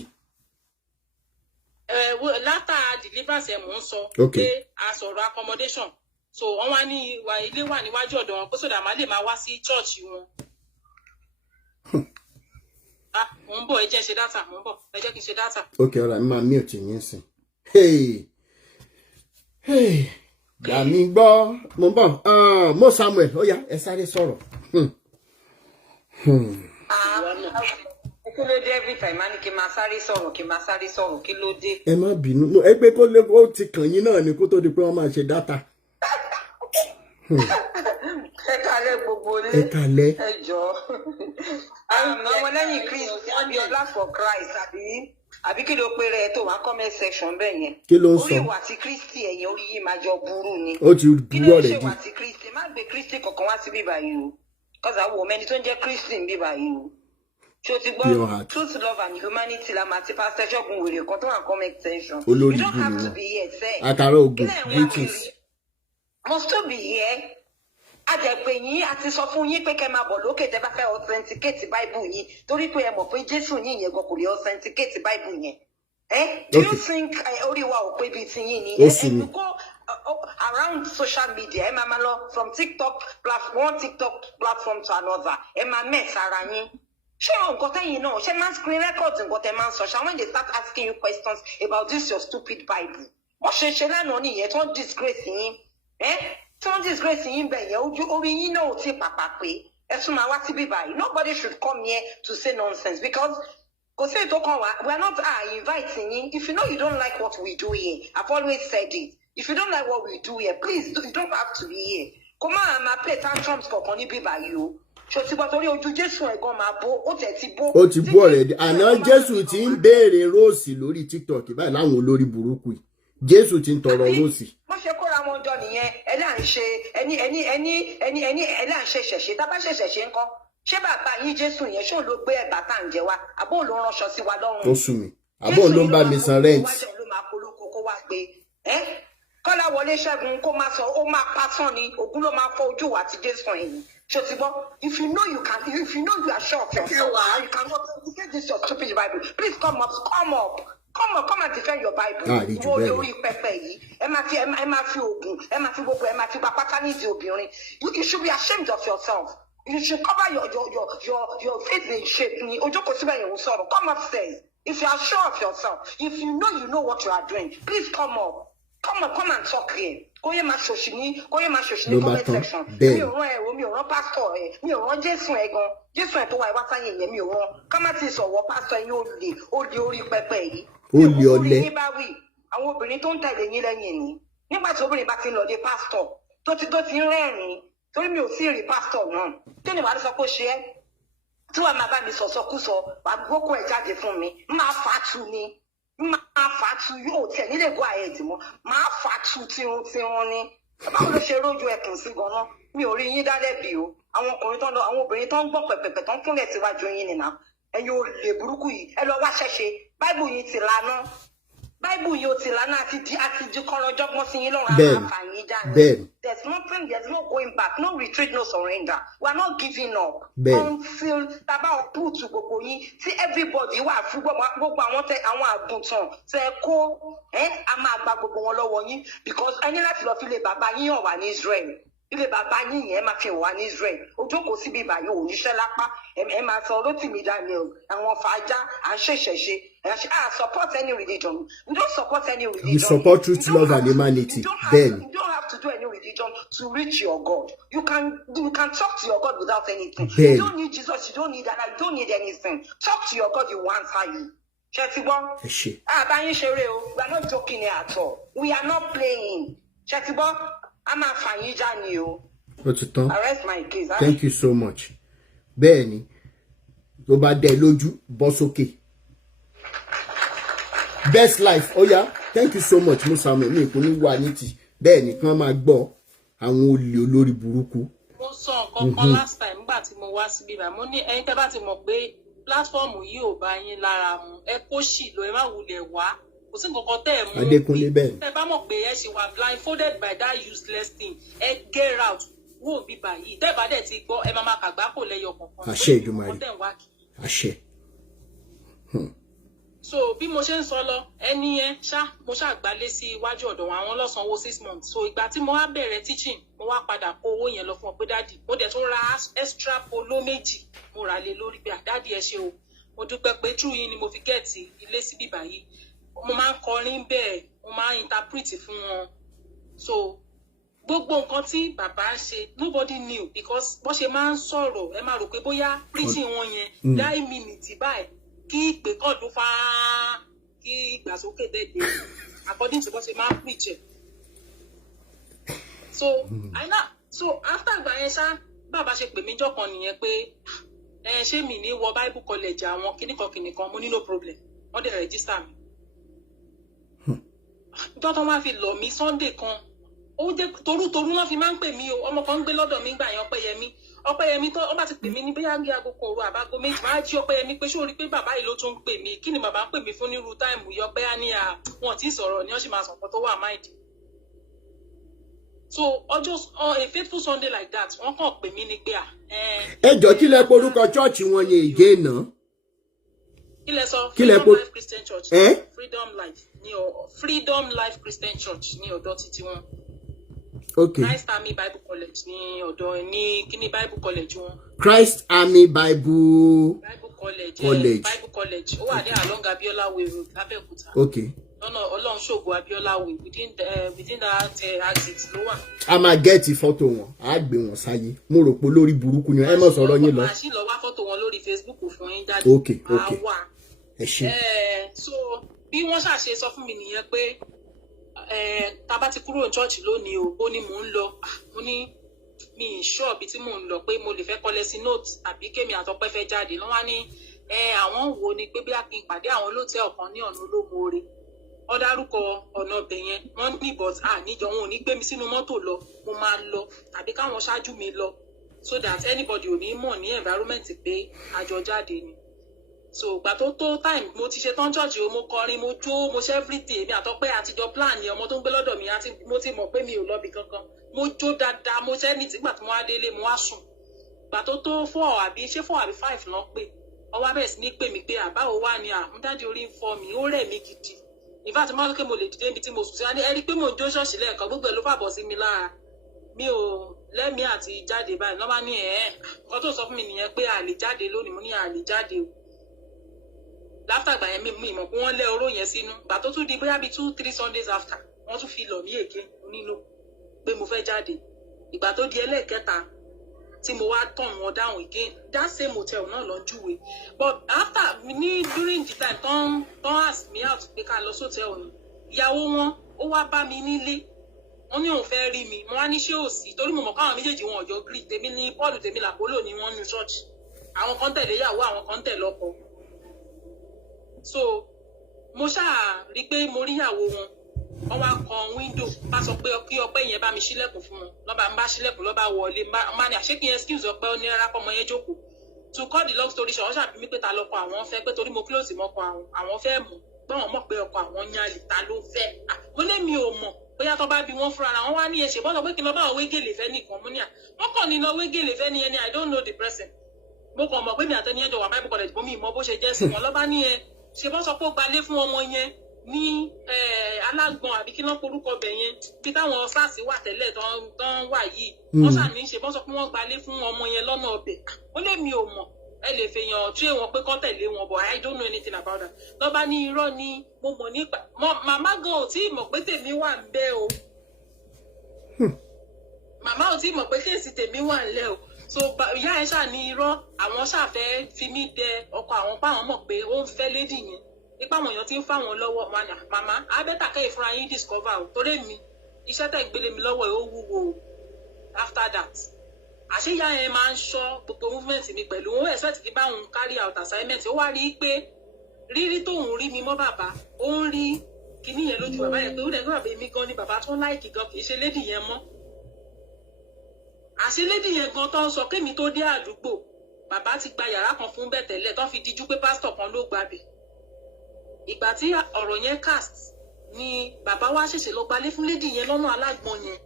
látà deliverance ẹ̀ mò ń sọ pé a sọ̀rọ̀ accommodation so wọ́n wá ní ilé wà níwájú ọ̀dọ̀ wọn pé sódà má lè máa wá sí church wọn. Mo ń bọ̀ ẹ jẹ́ ṣe data mo ń bọ̀ ẹ jẹ́ kí n ṣe data. ok ọ̀rọ̀ mi máa mí ò tí yín sìn. gbà mí gbọ́ mo ń bọ̀ mo Samuel ó yá ẹ sáré sọ̀rọ̀. Kí ló dé every time a ní kí n máa sáré sọ̀rọ̀ kí ló dé. Ẹ má bínú ẹ pé kó lè ó ti kàn yín náà ni kó tó di pé wọ́n máa ṣe data. Ẹ kálẹ́ gbogbo ilé. Ẹ kálẹ́. Ẹ jọ̀ọ́. Àwọn ọmọ lẹ́yìn Kristi Abiola for Christ àbí kí ló pe rẹ̀ tó wá comment section bẹ́ẹ̀ yẹn. Kí ló ń sọ? Orí ìwà tí Kristi ẹ̀yìn orí yìí máa jọ burú ni. Ó ti burú ọ̀rẹ́ Kí ló ń ṣe wà tí Kristi má gbé Kristi kankan wá sí bíbá yìí o. Kọ́sà wo mẹ́ni tó ń jẹ́ Kristi ń bíbá yìí o. Ṣé o ti gbọ́ truth love and humanity la máa ti pastor ṣọ́gun wèrè kan tó wà comment section. Olórí You don't have to be here sẹ́. Àtàrà ògùn greetings. Must to be here. Àjẹpẹ yín a ti sọ fún yín pé kẹ́ máa bọ̀ lókè tẹ́ bá fẹ́ authenticate Bible yín torí pé ẹ mọ̀ pé Jésù yín yẹn gan kò lè authenticate Bible yẹn. Do you think orí wa ò pé bíi ti yín ni? You go around social media ẹ máa lọ from one TikTok platform to another ẹ máa mess ara yín. Ṣé nǹkan tẹ́yìn náà ṣé máa screen records nǹkan tẹ́ máa ń sọ ṣá when they start asking you questions about this your stupid Bible? wọ́n ṣe lánàá nìyẹn tó ń disgrace yín tó ń disgrace yín bẹ̀ yẹn orí yín náà ò tí pàpà pé ẹ tún máa wá síbí báyìí. Nobody should come here to say nonsense because kò sí ètò kan wá, we are not inviting yín. If you know you don't like what we do here, I've always said it. If you don't like what we do here, please you don't have to be here. Kó máa play tantrums kọ̀ọ̀kan níbí báyìí o. Ṣé o ti gbọ́ torí ojú Jésù ẹ̀gan máa bó, ó tẹ̀ ti bó. Ó ti bó already. Àná Jésù ti ń béèrè róòsì lórí TikTok báyìí láwọn olórí burúkú yìí. Jésù ti ń tọrọ róòsì. Wọ́n ṣe kóra wọn jọ nìyẹn, ẹ là ń ṣe ẹ là ń ṣe ṣẹ̀ṣẹ̀, tá a bá ṣe ṣẹ̀ṣẹ̀ ńkọ́. Ṣé bàbá yín Jésù yẹn ṣó ló gbé ẹ̀bà tá à ń jẹ wá? Àbó ló ránṣọ sí wa lọ́rùn. Ó sú mi. Àbó ló ń bá mi san rent. Jésù ló máa polówó kó wá pé Kọ́lá Wọlé Ṣẹ́gun kó máa sọ ó máa pásán ni Ògún ló máa fọ ojú wa ti Jésù ẹ̀yìn. Ṣé o ti gbọ́? If you know you are sure of yourself, you cannot defend this your stupid Bible. Please come and defend your Bible. Wo lórí pẹpẹ yìí. Ẹ máa fi Ògún, ẹ máa fi gbogbo, ẹ máa fi pátá nídìí obìnrin. You should be ashamed of yourself. You should cover your face in shape. Ni ojoko síbẹ̀ yẹn ń sọ̀rọ̀. Come upstairs. If you are sure of yourself, if you know what you are doing, please come up. Come and talk here. Kó yé máa ṣòṣì ní comment section. Mi ò rán ẹ̀rọ, mi ò rán pásítọ̀ ẹ̀, mi ò rán Jésù ẹ̀ gan. Jésù ẹ̀ tó wà ìwá sáyé yẹn mi ò rán. Ká má ti sọ̀wọ́ pásítọ̀ ẹ̀yin olè orí pẹpẹ yìí. Olè ọ̀lẹ. Ní bá wí, àwọn obìnrin tó ń tẹ̀lé yín lẹ́yìn ni. Nígbà tí obìnrin bá ti ń lọ dé pásítọ̀, tó ti ń rẹ́rìn-ín, torí mi ò sí rí pásítọ̀ náà. Kí ni wàá sọ pé ó ṣe é? Tí wàá máa bá mi sọ̀sọ́kúsọ, wàá gbókò ẹ̀ jáde fún mi, máa fà á tu ni. Máa fà á tu yóò tẹ̀ nílé go ahead mọ́. Máa fà á tu tí wọ́n ní. Báwo ló ṣe rójú ẹkùn sí gan-an? Mi ò rí yín dálẹ́bi o. Àwọn ọkùnrin tó ń lọ, àwọn obìnrin tó ń gbọ́ pẹ̀pẹ̀pẹ̀ tó ń kúnlẹ̀ síwájú yín nìyà. Ẹ̀yin olè burúkú yìí, ẹ lọ wá ṣẹ́ṣe. Báìbù yìí ti lana. Báìbù yìí ò ti lana àti di kọ́rọ́jọ́gbọ́n sí yín lọ́rùn àwọn àfààní dání. There's no going back, no retreat, no surrender. We are not giving up until taba put gbogbo yín tí everybody wà fún gbogbo àwọn àgùntàn tẹ kó a máa gba gbogbo wọn lọ́wọ́ yín because ẹni láti lọ fi lè bàbá yín hàn wá ní Israel. Ilé bàbá yín yẹn máa fi hàn wá ní Israel. Ojókòó síbi ìbàyè òníṣẹ́ lápá. Ẹ máa sọ Rótìmí Daniel, àwọn fàájà, à ń ṣèṣẹ̀ṣe. I support any religion. We don't support any religion. We support truth, love, and humanity. You don't have to do any religion to reach your God. You can talk to your God without anything. You don't need Jesus. You don't need that. You don't need anything. Talk to your God. He will answer you. Shetibo. We are not joking here at all. We are not playing. Shetibo. I'm a fanyija ni o. Arrest my case. Thank you so much. Bẹ́ẹ̀ni, tó bá dé lójú, bọ́ sókè. Best life. Oh yeah. Thank you so much, Musa. Mi kò ní wà ní ti. Bẹ́ẹ̀ni, kàn máa gbọ́ àwọn olè olórí burúkú. Mo sọ nǹkan kan last time nígbà tí mo wá síbí báyìí. Mo ní ẹ̀yin tẹ́ bá ti mọ̀ pé platform yìí ò bá yín lára mu. Ẹ kó ṣì lọ, ẹ má wulẹ̀ wá. Kò sí nǹkan kan tẹ́ ẹ̀ mú. Adékúnlé bẹ́ẹ̀. Tẹ́ bá mọ̀ pé ẹ ṣì wà blindfolded by that useless thing. Ẹ get out. Wò bí báyìí. Tẹ́ bá dẹ̀ ti gbọ́, ẹ máa kàgbá kò lẹ́yọ kankan. Àṣẹ Èdùmàrè. Àṣẹ. So bí mo ṣe ń sọ lọ, ẹni yẹn mo ṣàgbálé sí iwájú ọ̀dọ̀ wọn, àwọn lọ́sànwó 6 months. So ìgbà tí mo wá bẹ̀rẹ̀ teaching, mo wá padà kó owó yẹn lọ fún ọ pé dáàdì. Mo dẹ̀ tún ra extra polo méjì. Mo rà lé lórí pé dáàdì ẹ ṣé o. Mo dúpẹ́ pé true yín ni mo fi gẹ̀ẹ́tì ilé síbí báyìí. Mo máa ń kọrin bẹ́ẹ̀, mo máa ń interpret fún wọn. So gbogbo nǹkan tí bàbá ń ṣe nobody knew because bó ṣe máa ń sọ̀rọ̀ ẹ máa rò pé bóyá preaching wọn yẹn 9 minutes báyìí kí ìpè kan ló fà á kí ìgbàsókè dẹ́gbẹ́ according to bó ṣe máa ń preach ẹ̀. So after ìgbà yẹn bàbá ṣe pè mí jọ́kan nìyẹn pé ṣé mi ní wọ Bible college àwọn kìnnìkan mo ní no problem wọ́n dẹ̀ register mi. Dọ́tọ́ máa fi lọ mí Sunday kan. Ó jẹ́ torútorú náà fi máa ń pè mí o. Ọmọ kan ń gbé lọ́dọ̀ mi gbà yẹn Ọpẹ́yẹmí tó bá ti pè mí ní bóyá ń gé aago kan òru àbágo méjì máa jí Ọpẹ́yẹmí pé ṣó rí pé bàbá yìí ló tún ń pè mí. Kí ni bàbá ń pè mí fún nírú táìmù yìí Ọpẹ́yà ní wọn tí ì sọ̀rọ̀ ni wọ́n sì máa sọ̀kan tó wà máìdì. So a faithful Sunday like that wọ́n kàn pè mí ní pé ẹ jọ kí lẹ porúkọ chọ́ọ̀chì wọn yẹn ìgé náà. Kí lẹ sọ Freedom Life Christian Church. Freedom Life Christian Church ní ọ̀dọ̀ títí wọn. Okay. Christ Army Bible College ní ọ̀dọ̀ ní kíní Bible College wọn. Christ Army Bible College. Bible College. Ó wà ní along Abiola Way Road, Abẹ́òkúta. Okay. lọ́nà Ọlọ́run ṣògo Abíọ́lá way within that exit ló wà. A máa gẹ́ẹ̀tì fọ́tò wọn, a gbé wọn sáyé. Mo rò pé lórí burúkú ni ẹ mọ̀ sọ̀rọ̀ yín lọ. Màá sì lọ wá fọ́tò wọn lórí Facebook fún yín jáde. Ok. Ẹ ṣé. So bí wọ́n ṣàṣe sọ fún mi nìyẹn pé tá bá ti kúrò ní church lónìí o, ó ní mò ń lọ. Mo ní mi sure bí tí mò ń lọ pé mo lè fẹ́ kọ́lẹ̀ sí note àbí kémi àtọpẹ́ fẹ́ jáde. Lọ́wọ́ wá ní àwọn wo ni pé bí a kì í pàdé àwọn lóòótọ́ ọ̀kan ní ọ̀nà Olómoore. Ó dárúkọ ọ̀nà ọbẹ̀ yẹn wọ́n ní but níjọ wọn ò ní gbé mi sínú mọ́tò lọ, mo máa lọ tàbí káwọn ṣáájú mi lọ so that anybody ò ní mọ̀ ní environment pé àjọ jáde ni. So ìgbà tó time mo ti ṣe tán church o, mo kọrin, mo jó, mo ṣe everything. Èmi àtọpẹ́ àtijọ́ plan ni ọmọ tó ń gbé lọ́dọ̀ mi mo ti mọ̀ pé mi ò lọ́bi kankan. Mo jó dáadáa, mo ṣẹ́ ní tìgbà tí mo wá délé mo wá sùn. Ìgbà tó 4 àbí 5 lọ pé ọwọ́ bẹ̀rẹ̀ sí ní pè mí pé àbáwo wà ní àmúdájú orí ń fọ́ mi, ó rẹ̀ mí gidi. In fact mo lókè mo lè dìde níbi tí mo sùn sí ẹ rí pé mo ń jó ṣọ́ọ̀ṣì lẹ́ẹ̀kan gbogbo ẹ̀ ló fàbọ̀ sí mi lára. Mi ò lẹ́mìí àti jáde báyìí lọ́ba ní nǹkan tó sọ fún mi nìyẹn pé a lè jáde lónìí. Mo ní a lè jáde o. Láfta ìgbà yẹn mi mọ̀ pé wọ́n lẹ́ oró yẹn sínú. Ìgbà tó tún di bóyá bíi 2-3 Sundays after wọ́n tún fi lọ̀ mí èké nínú pé mo fẹ́ jáde. Ìgbà tó di ẹlẹ́ẹ̀kẹta tí mo wá turn wọn down again, that same hotel náà lọ júwe. But after during the time tán ask me out pé ká lọ sóòtẹ́ẹ̀lì ni, ìyàwó wọn ó wá bá mi nílé. Wọ́n ní òun fẹ́ rí mi, mo wá ní ṣé ò sí torí mo mọ̀ káwọn méjèèjì wọn ọ̀jọ́ grí. Tèmi ní Paul, tèmi làpólò ni wọ́n nu church. Àwọn kan tẹ̀lé ìyàwó, àwọn kan tẹ̀lé ọkọ. So mo ṣáà rí pé mo rí ìyàwó wọn. Wọ́n wá kan window, bá sọ pé kí Ọpẹ́ yẹn bá mi ṣílẹ̀kùn fún wọn. Lọ́ba ń bá ṣílẹ̀kùn lọ́ba wọlé. Má ní àṣé kí n excuse Ọpẹ́ ó ní rárá kọ́ ọmọ yẹn jókòó. To cut the long story short, wọ́n ṣàbí mi pé ta lọ́kọ àwọn fẹ́ pé torí mo close mọ́kọ àwọn fẹ́ mú. Pé wọ́n mọ̀ pé ọkọ àwọn yan lè ta ló fẹ́. Mo lé mi ò mọ̀ bóyá tó bá bí wọ́n fúnra wọn wá ní ẹ̀ṣẹ̀ bọ́sọ̀ pé kí n lọ bá àwọn wégèlè fẹ́ nìkan. Mo ní wọ́n kàn ní lọ wégèlè fẹ́ ní ẹni I don't know the person. Mo kàn mọ̀ pé mi àtẹni ẹjọ́ wà Bible college bó mi ìmọ̀ bó ṣe jẹ́ sí wọn. Lọ́ba ní ṣe bọ́sọ̀ pé ó gbalé fún ọmọ yẹn ní alágbọn àbí kí wọ́n porúkọ bẹ̀ yẹn bí táwọn sars wà tẹ́lẹ̀ tán wà yìí wọ́n ṣàní ṣe bọ́sọ̀ pé wọ́n gbalé fún ọmọ yẹn lọ́nà ọbẹ̀. Ó lé mi ò mọ̀ ẹ lè fèèyàn tí wọn pé kọ́ tẹ̀lé wọn but I don't know anything about that. Lọ́ba ní irọ́ ni mo mọ̀ nípa màmá gan ò tí ì mọ̀ pé tèmi wà ń bẹ̀ o. Màmá ò tí ì mọ̀ pé kéèsì tèmi wà ń lẹ̀ o. So ìyá ẹ ṣáà ní irọ́ àwọn ṣàfẹ́ fi mí dẹ ọkọ àwọn páwọn mọ̀ pé ó ń fẹ́ lédì yẹn nípa àwọn èèyàn tí ń fáwọn lọ́wọ́ wọn ni màmá abẹ́tà kẹ́yìn fúnra yín discover o torí mi iṣẹ́ tẹ̀ gbélé mi lọ́wọ́ ẹ̀ ó wúwo o. After that àṣeyá yẹn máa ń ṣọ́ gbogbo movement mi pẹ̀lú òun expect kí bá òun carry out assignment. Ó wá rí i pé rírí tóun rí mi mọ́ bàbá ó ń rí kinní yẹn lójú bàbá yẹn pé ó dẹ̀ gbé bàbá mi gan ni bàbá tó láìkì gan kì í ṣe lédì yẹn mọ́. Àṣé lédì yẹn gan tó ń sọ kémi tó dé àdúgbò bàbá ti gba yàrá kan fún bẹ́ẹ̀ tẹ́lẹ̀ tó fi díjú pé pásítọ̀ kan ló gbàbẹ̀. Ìgbà tí ọ̀rọ̀ yẹn cast ni bàbá wa ṣẹ̀ṣẹ̀ lọ gbalé fún lédì yẹn lọ́nà alágbọ̀n yẹn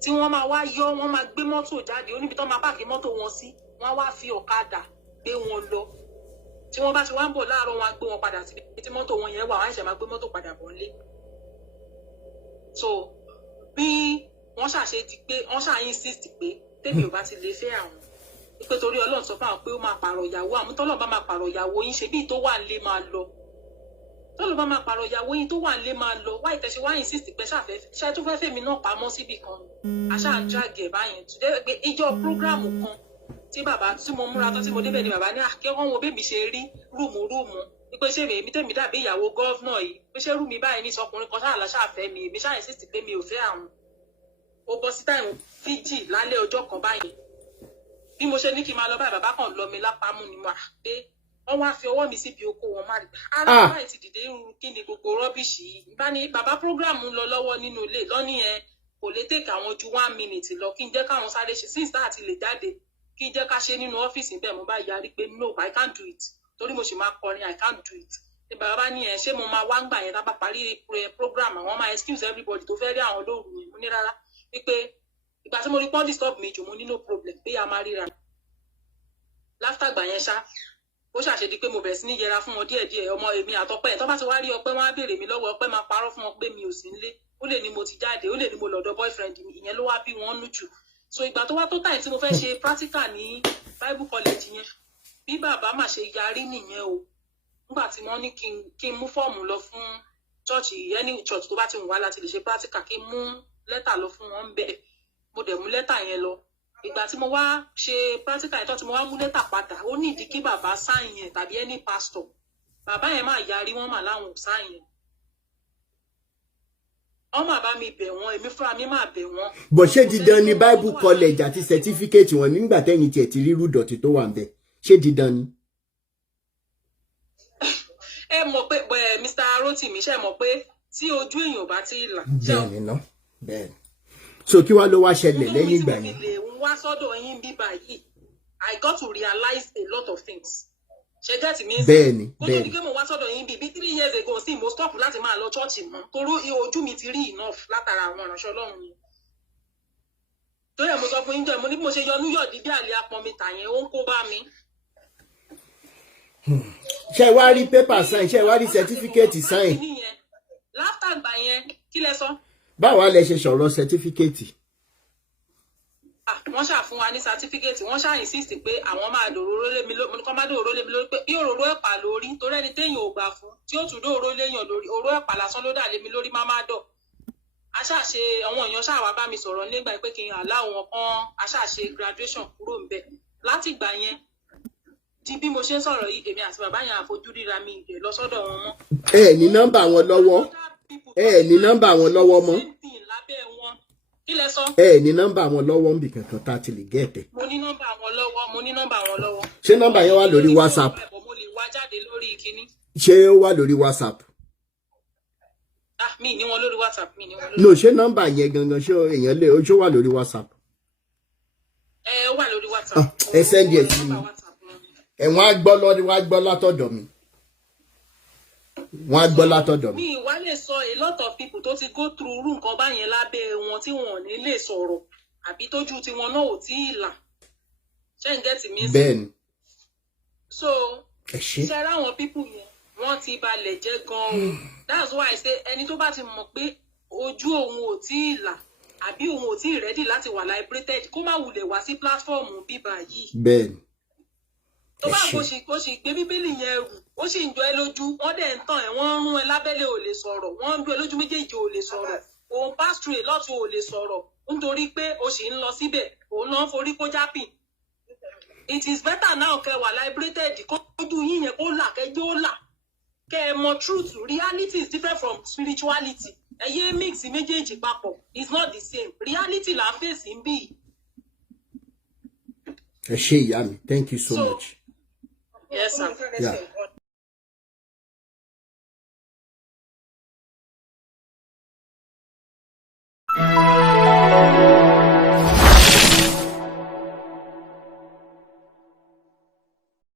tí wọ́n máa wá yọ wọ́n máa gbé mọ́tò jáde oníbi tó máa pààkì mọ́tò wọn sí wọ́n wá fi ọ̀kadà gbé wọn lọ tí wọ́n bá ti wá ń bọ̀ láàárọ̀ wọn á gbé wọn padà síbi tí mọ́tò wọn yẹn wà wọ́n á ṣẹ̀ máa gbé mọ́tò padà bọ̀ nílé. So bí wọ́n ṣàṣe ti pé wọ́n ṣàyìn insist pé tèmi ò bá ti lè fẹ́ àwọn pé torí Ọlọ́run sọ fún àwọn pé ó máa pààrọ̀ ìyàwó àwọn tọ́lọ́ bá máa pààrọ̀ ìyàwó yín ṣe bí tó wà nílé máa lọ tọ́lọ́ bá máa pààrọ̀ ìyàwó yín tó wà nílé máa lọ wáyé tẹ̀sí wáyé insist pé ṣe tó fẹ́ fèmí náà pamọ́ síbì kan àṣà drag ẹ̀ báyẹn tó dé pé ìjọ program kan tí bàbá tí mo múra tán tí mo débẹ̀ ni bàbá ní akẹ́kọ̀ọ́ wọn bẹ́ẹ̀ mi ṣe rí rúùmù pé ṣé èmi tèmi dàbí ìyàwó gọ́fúnà yìí pé ṣé rú mi báyìí ní sọkùnrin kan ṣáà láṣàfẹ́ mi èmi ṣáà insist pé mi ò fẹ́ àwọn ó bọ́ sí táìmù fíjì lálẹ́ ọjọ́ kan báyìí bí mo ṣe ní kí n máa lọ báyìí bàbá kan lọ mi lápámú ni mo àdé wọ́n wá fi ọwọ́ mi síbi oko wọn má rí ara báyìí ti dìde irun kí ni gbogbo rọ́bìṣì yìí bá ní bàbá prógráàmù ń lọ lọ́wọ́ nínú ilé lọ́ní yẹn kò lè tèkà àwọn ju 1 minute lọ kí n jẹ́ káwọn sáré ṣe since tá àti lè jáde kí n jẹ́ ká ṣe nínú ọ́fíìsì bẹ́ẹ̀ mo bá yarí pé no I can't do it torí mo sì máa kọrin I can't do it ní bàbá bá ní ṣé mo máa wá ń gbà yẹn tá bá parí program àwọn máa excuse everybody tó fẹ́ rí àwọn lóru yẹn mo ní rárá wípé ìgbà tí mo rí pọ́n disturb mi jù mo ní no problem pé a máa ríra láfta gbà yẹn ṣá ó ṣàṣedí pé mo bẹ̀rẹ̀ sí ní yẹra fún wọn díẹ̀díẹ̀ ọmọ èmi àtọpẹ́ tó bá ti wá rí Ọpẹ́ wọn á béèrè mi lọ́wọ́ Ọpẹ́ máa parọ́ fún wọn pé mi ò sí nílé ó lè ní mo ti jáde ó lè ní mo lọ́dọ̀ boyfriend mi ìyẹn ló wá bí wọ́n nú jù so ìgbà tó wá tó táyì tí mo fẹ́ ṣe practical ní Bible college yẹn bí bàbá mà ṣe yarí nìyẹn o nígbà tí wọ́n ní kí n mú fọ́ọ̀mù lọ fún church any church tó bá ti wà láti lè ṣe practical kí n mú lẹ́tà lọ fún wọn bẹ́ẹ̀ mo dẹ̀ mú lẹ́tà yẹn lọ ìgbà tí mo wá ṣe practical yẹn tó tí mo wá mú lẹ́tà padà ó ní ìdí kí bàbá sign yẹn tàbí any pastor bàbá yẹn máa yarí wọ́n mà láwọn ò sign yẹn wọ́n máa bá mi bẹ̀ wọ́n èmi fúnra mi máa bẹ̀ wọ́n. bó ṣe dídán ní Bible college àti certificate wọn nígbà tẹ́yìn tiẹ̀ ti rí rúdọ̀tì tó wà ń bẹ̀ ṣé dídán ni. ẹ mọ̀ pé Mr. Rotimi ṣe mọ̀ pé tí ojú èèyàn bá ti là. bẹ́ẹ̀ni ná bẹ́ẹ̀ni so kí wàá ló wá ṣẹlẹ̀ lẹ́yìn ìgbà yẹn. wá sọ́dọ̀ yín bíbá yìí I got to realize a lot of things. ṣe jẹ́ tì mí sí. bẹ́ẹ̀ni kó tó di pé mo wá sọ́dọ̀ yín bí 3 years ago sí mo stop láti máa lọ ṣọ́ọ̀ṣì mọ́ toró ojú mi ti rí enough látara àwọn ìránṣẹ́ Ọlọ́run yẹn. tó yẹ mo sọ fún yín jẹ́ mo ní bí mo ṣe yọ núyọ̀ dídí àlẹ́ apọn mi tà yẹn ó ń kó bá mi. ṣé wá rí paper sign ṣé wá rí certificate sign. látàgbà yẹn kí lẹ sọ. báwo lẹ ṣe sọ̀rọ̀ certificate. wọ́n ṣáà fún wa ní certificate wọ́n ṣáà insist pé àwọn máa dòróró lé mi lórí kọ́ máa dòróró lé mi lórí pé bí òróró ẹ̀pà lórí torí ẹni téèyàn ò gbà fún tí ó tún dòróró léèyàn lórí òróró ẹ̀pà lásán ló dà lé mi lórí má má dọ̀. a ṣáà ṣe àwọn èèyàn ṣáà wá bá mi sọ̀rọ̀ nígbà pé kí n àlá àwọn kan a ṣáà ṣe graduation kúrò ń bẹ̀ láti ìgbà yẹn di bí mo ṣe ń sọ̀rọ̀ yìí èmi àti bàbá yẹn àfojú ríra mi ìdè lọ sọ́dọ̀ wọn mọ́. ẹ ní nọ́mbà wọn lọ́wọ́ ẹ ní nọ́mbà wọn lọ́wọ́ mọ́. ẹ ní nọ́mbà wọn lọ́wọ́ nbì kankan tá a ti lè gẹ̀ẹ́tẹ̀. mo ní nọ́mbà wọn lọ́wọ́. ṣé nọ́mbà yẹn wà lórí WhatsApp. mo lè wá jáde lórí kinní. ṣé ó wà lórí WhatsApp. mi ní wọn lórí WhatsApp mi ní wọn lórí. no ṣé nọ́mbà yẹn gangan ṣé èèyàn lè ṣó wà lórí WhatsApp. ó wà lórí WhatsApp. ẹ sẹ́ndì ẹ̀ sí mi ẹ̀wọ̀n á gbọ́ látọ̀dọ̀ mi. wọ́n á gbọ́ látọ̀dọ̀ mi. mi wá lè sọ a lot of people tó ti go through irú nǹkan báyẹn lábẹ́ wọn tí wọn ò ní lè sọ̀rọ̀ àbí tójú tí wọn náà ò tí ì là ṣé ń gẹ́tì mí sí. bẹ́ẹ̀ni. so ṣe ráwọn people yẹn wọ́n ti balẹ̀ jẹ́ gan-an that's why I say ẹni tó bá ti mọ̀ pé ojú òun ò tí ì là àbí òun ò tí ì ready láti wà liberated kó má wulẹ̀ wá sí platform bíbá yìí. bẹ́ẹ̀ni. tó bá kó sì gbé bíbélì yẹn rù ó sì ń jọ ẹ lójú wọ́n dẹ̀ ń tàn ẹ́ wọ́n ń rún ẹ lábẹ́lẹ̀ ò lè sọ̀rọ̀ wọ́n ń dún ẹ lójú méjèèjì ò lè sọ̀rọ̀ òun pass through lọ́tún ò lè sọ̀rọ̀ nítorí pé o sì ń lọ síbẹ̀ òun náà ń forí kó jápì. it is better now kẹ́ wà liberated kójú yín yẹn kó là kẹjọ́ ó là kẹ́ ẹ mọ truth reality is different from spirituality ẹ yé mix méjèèjì papọ̀ it's not the same reality là ń fèsì ń bì. ẹ ṣé ìyá mi thank you so much. Yes, sir. Yeah.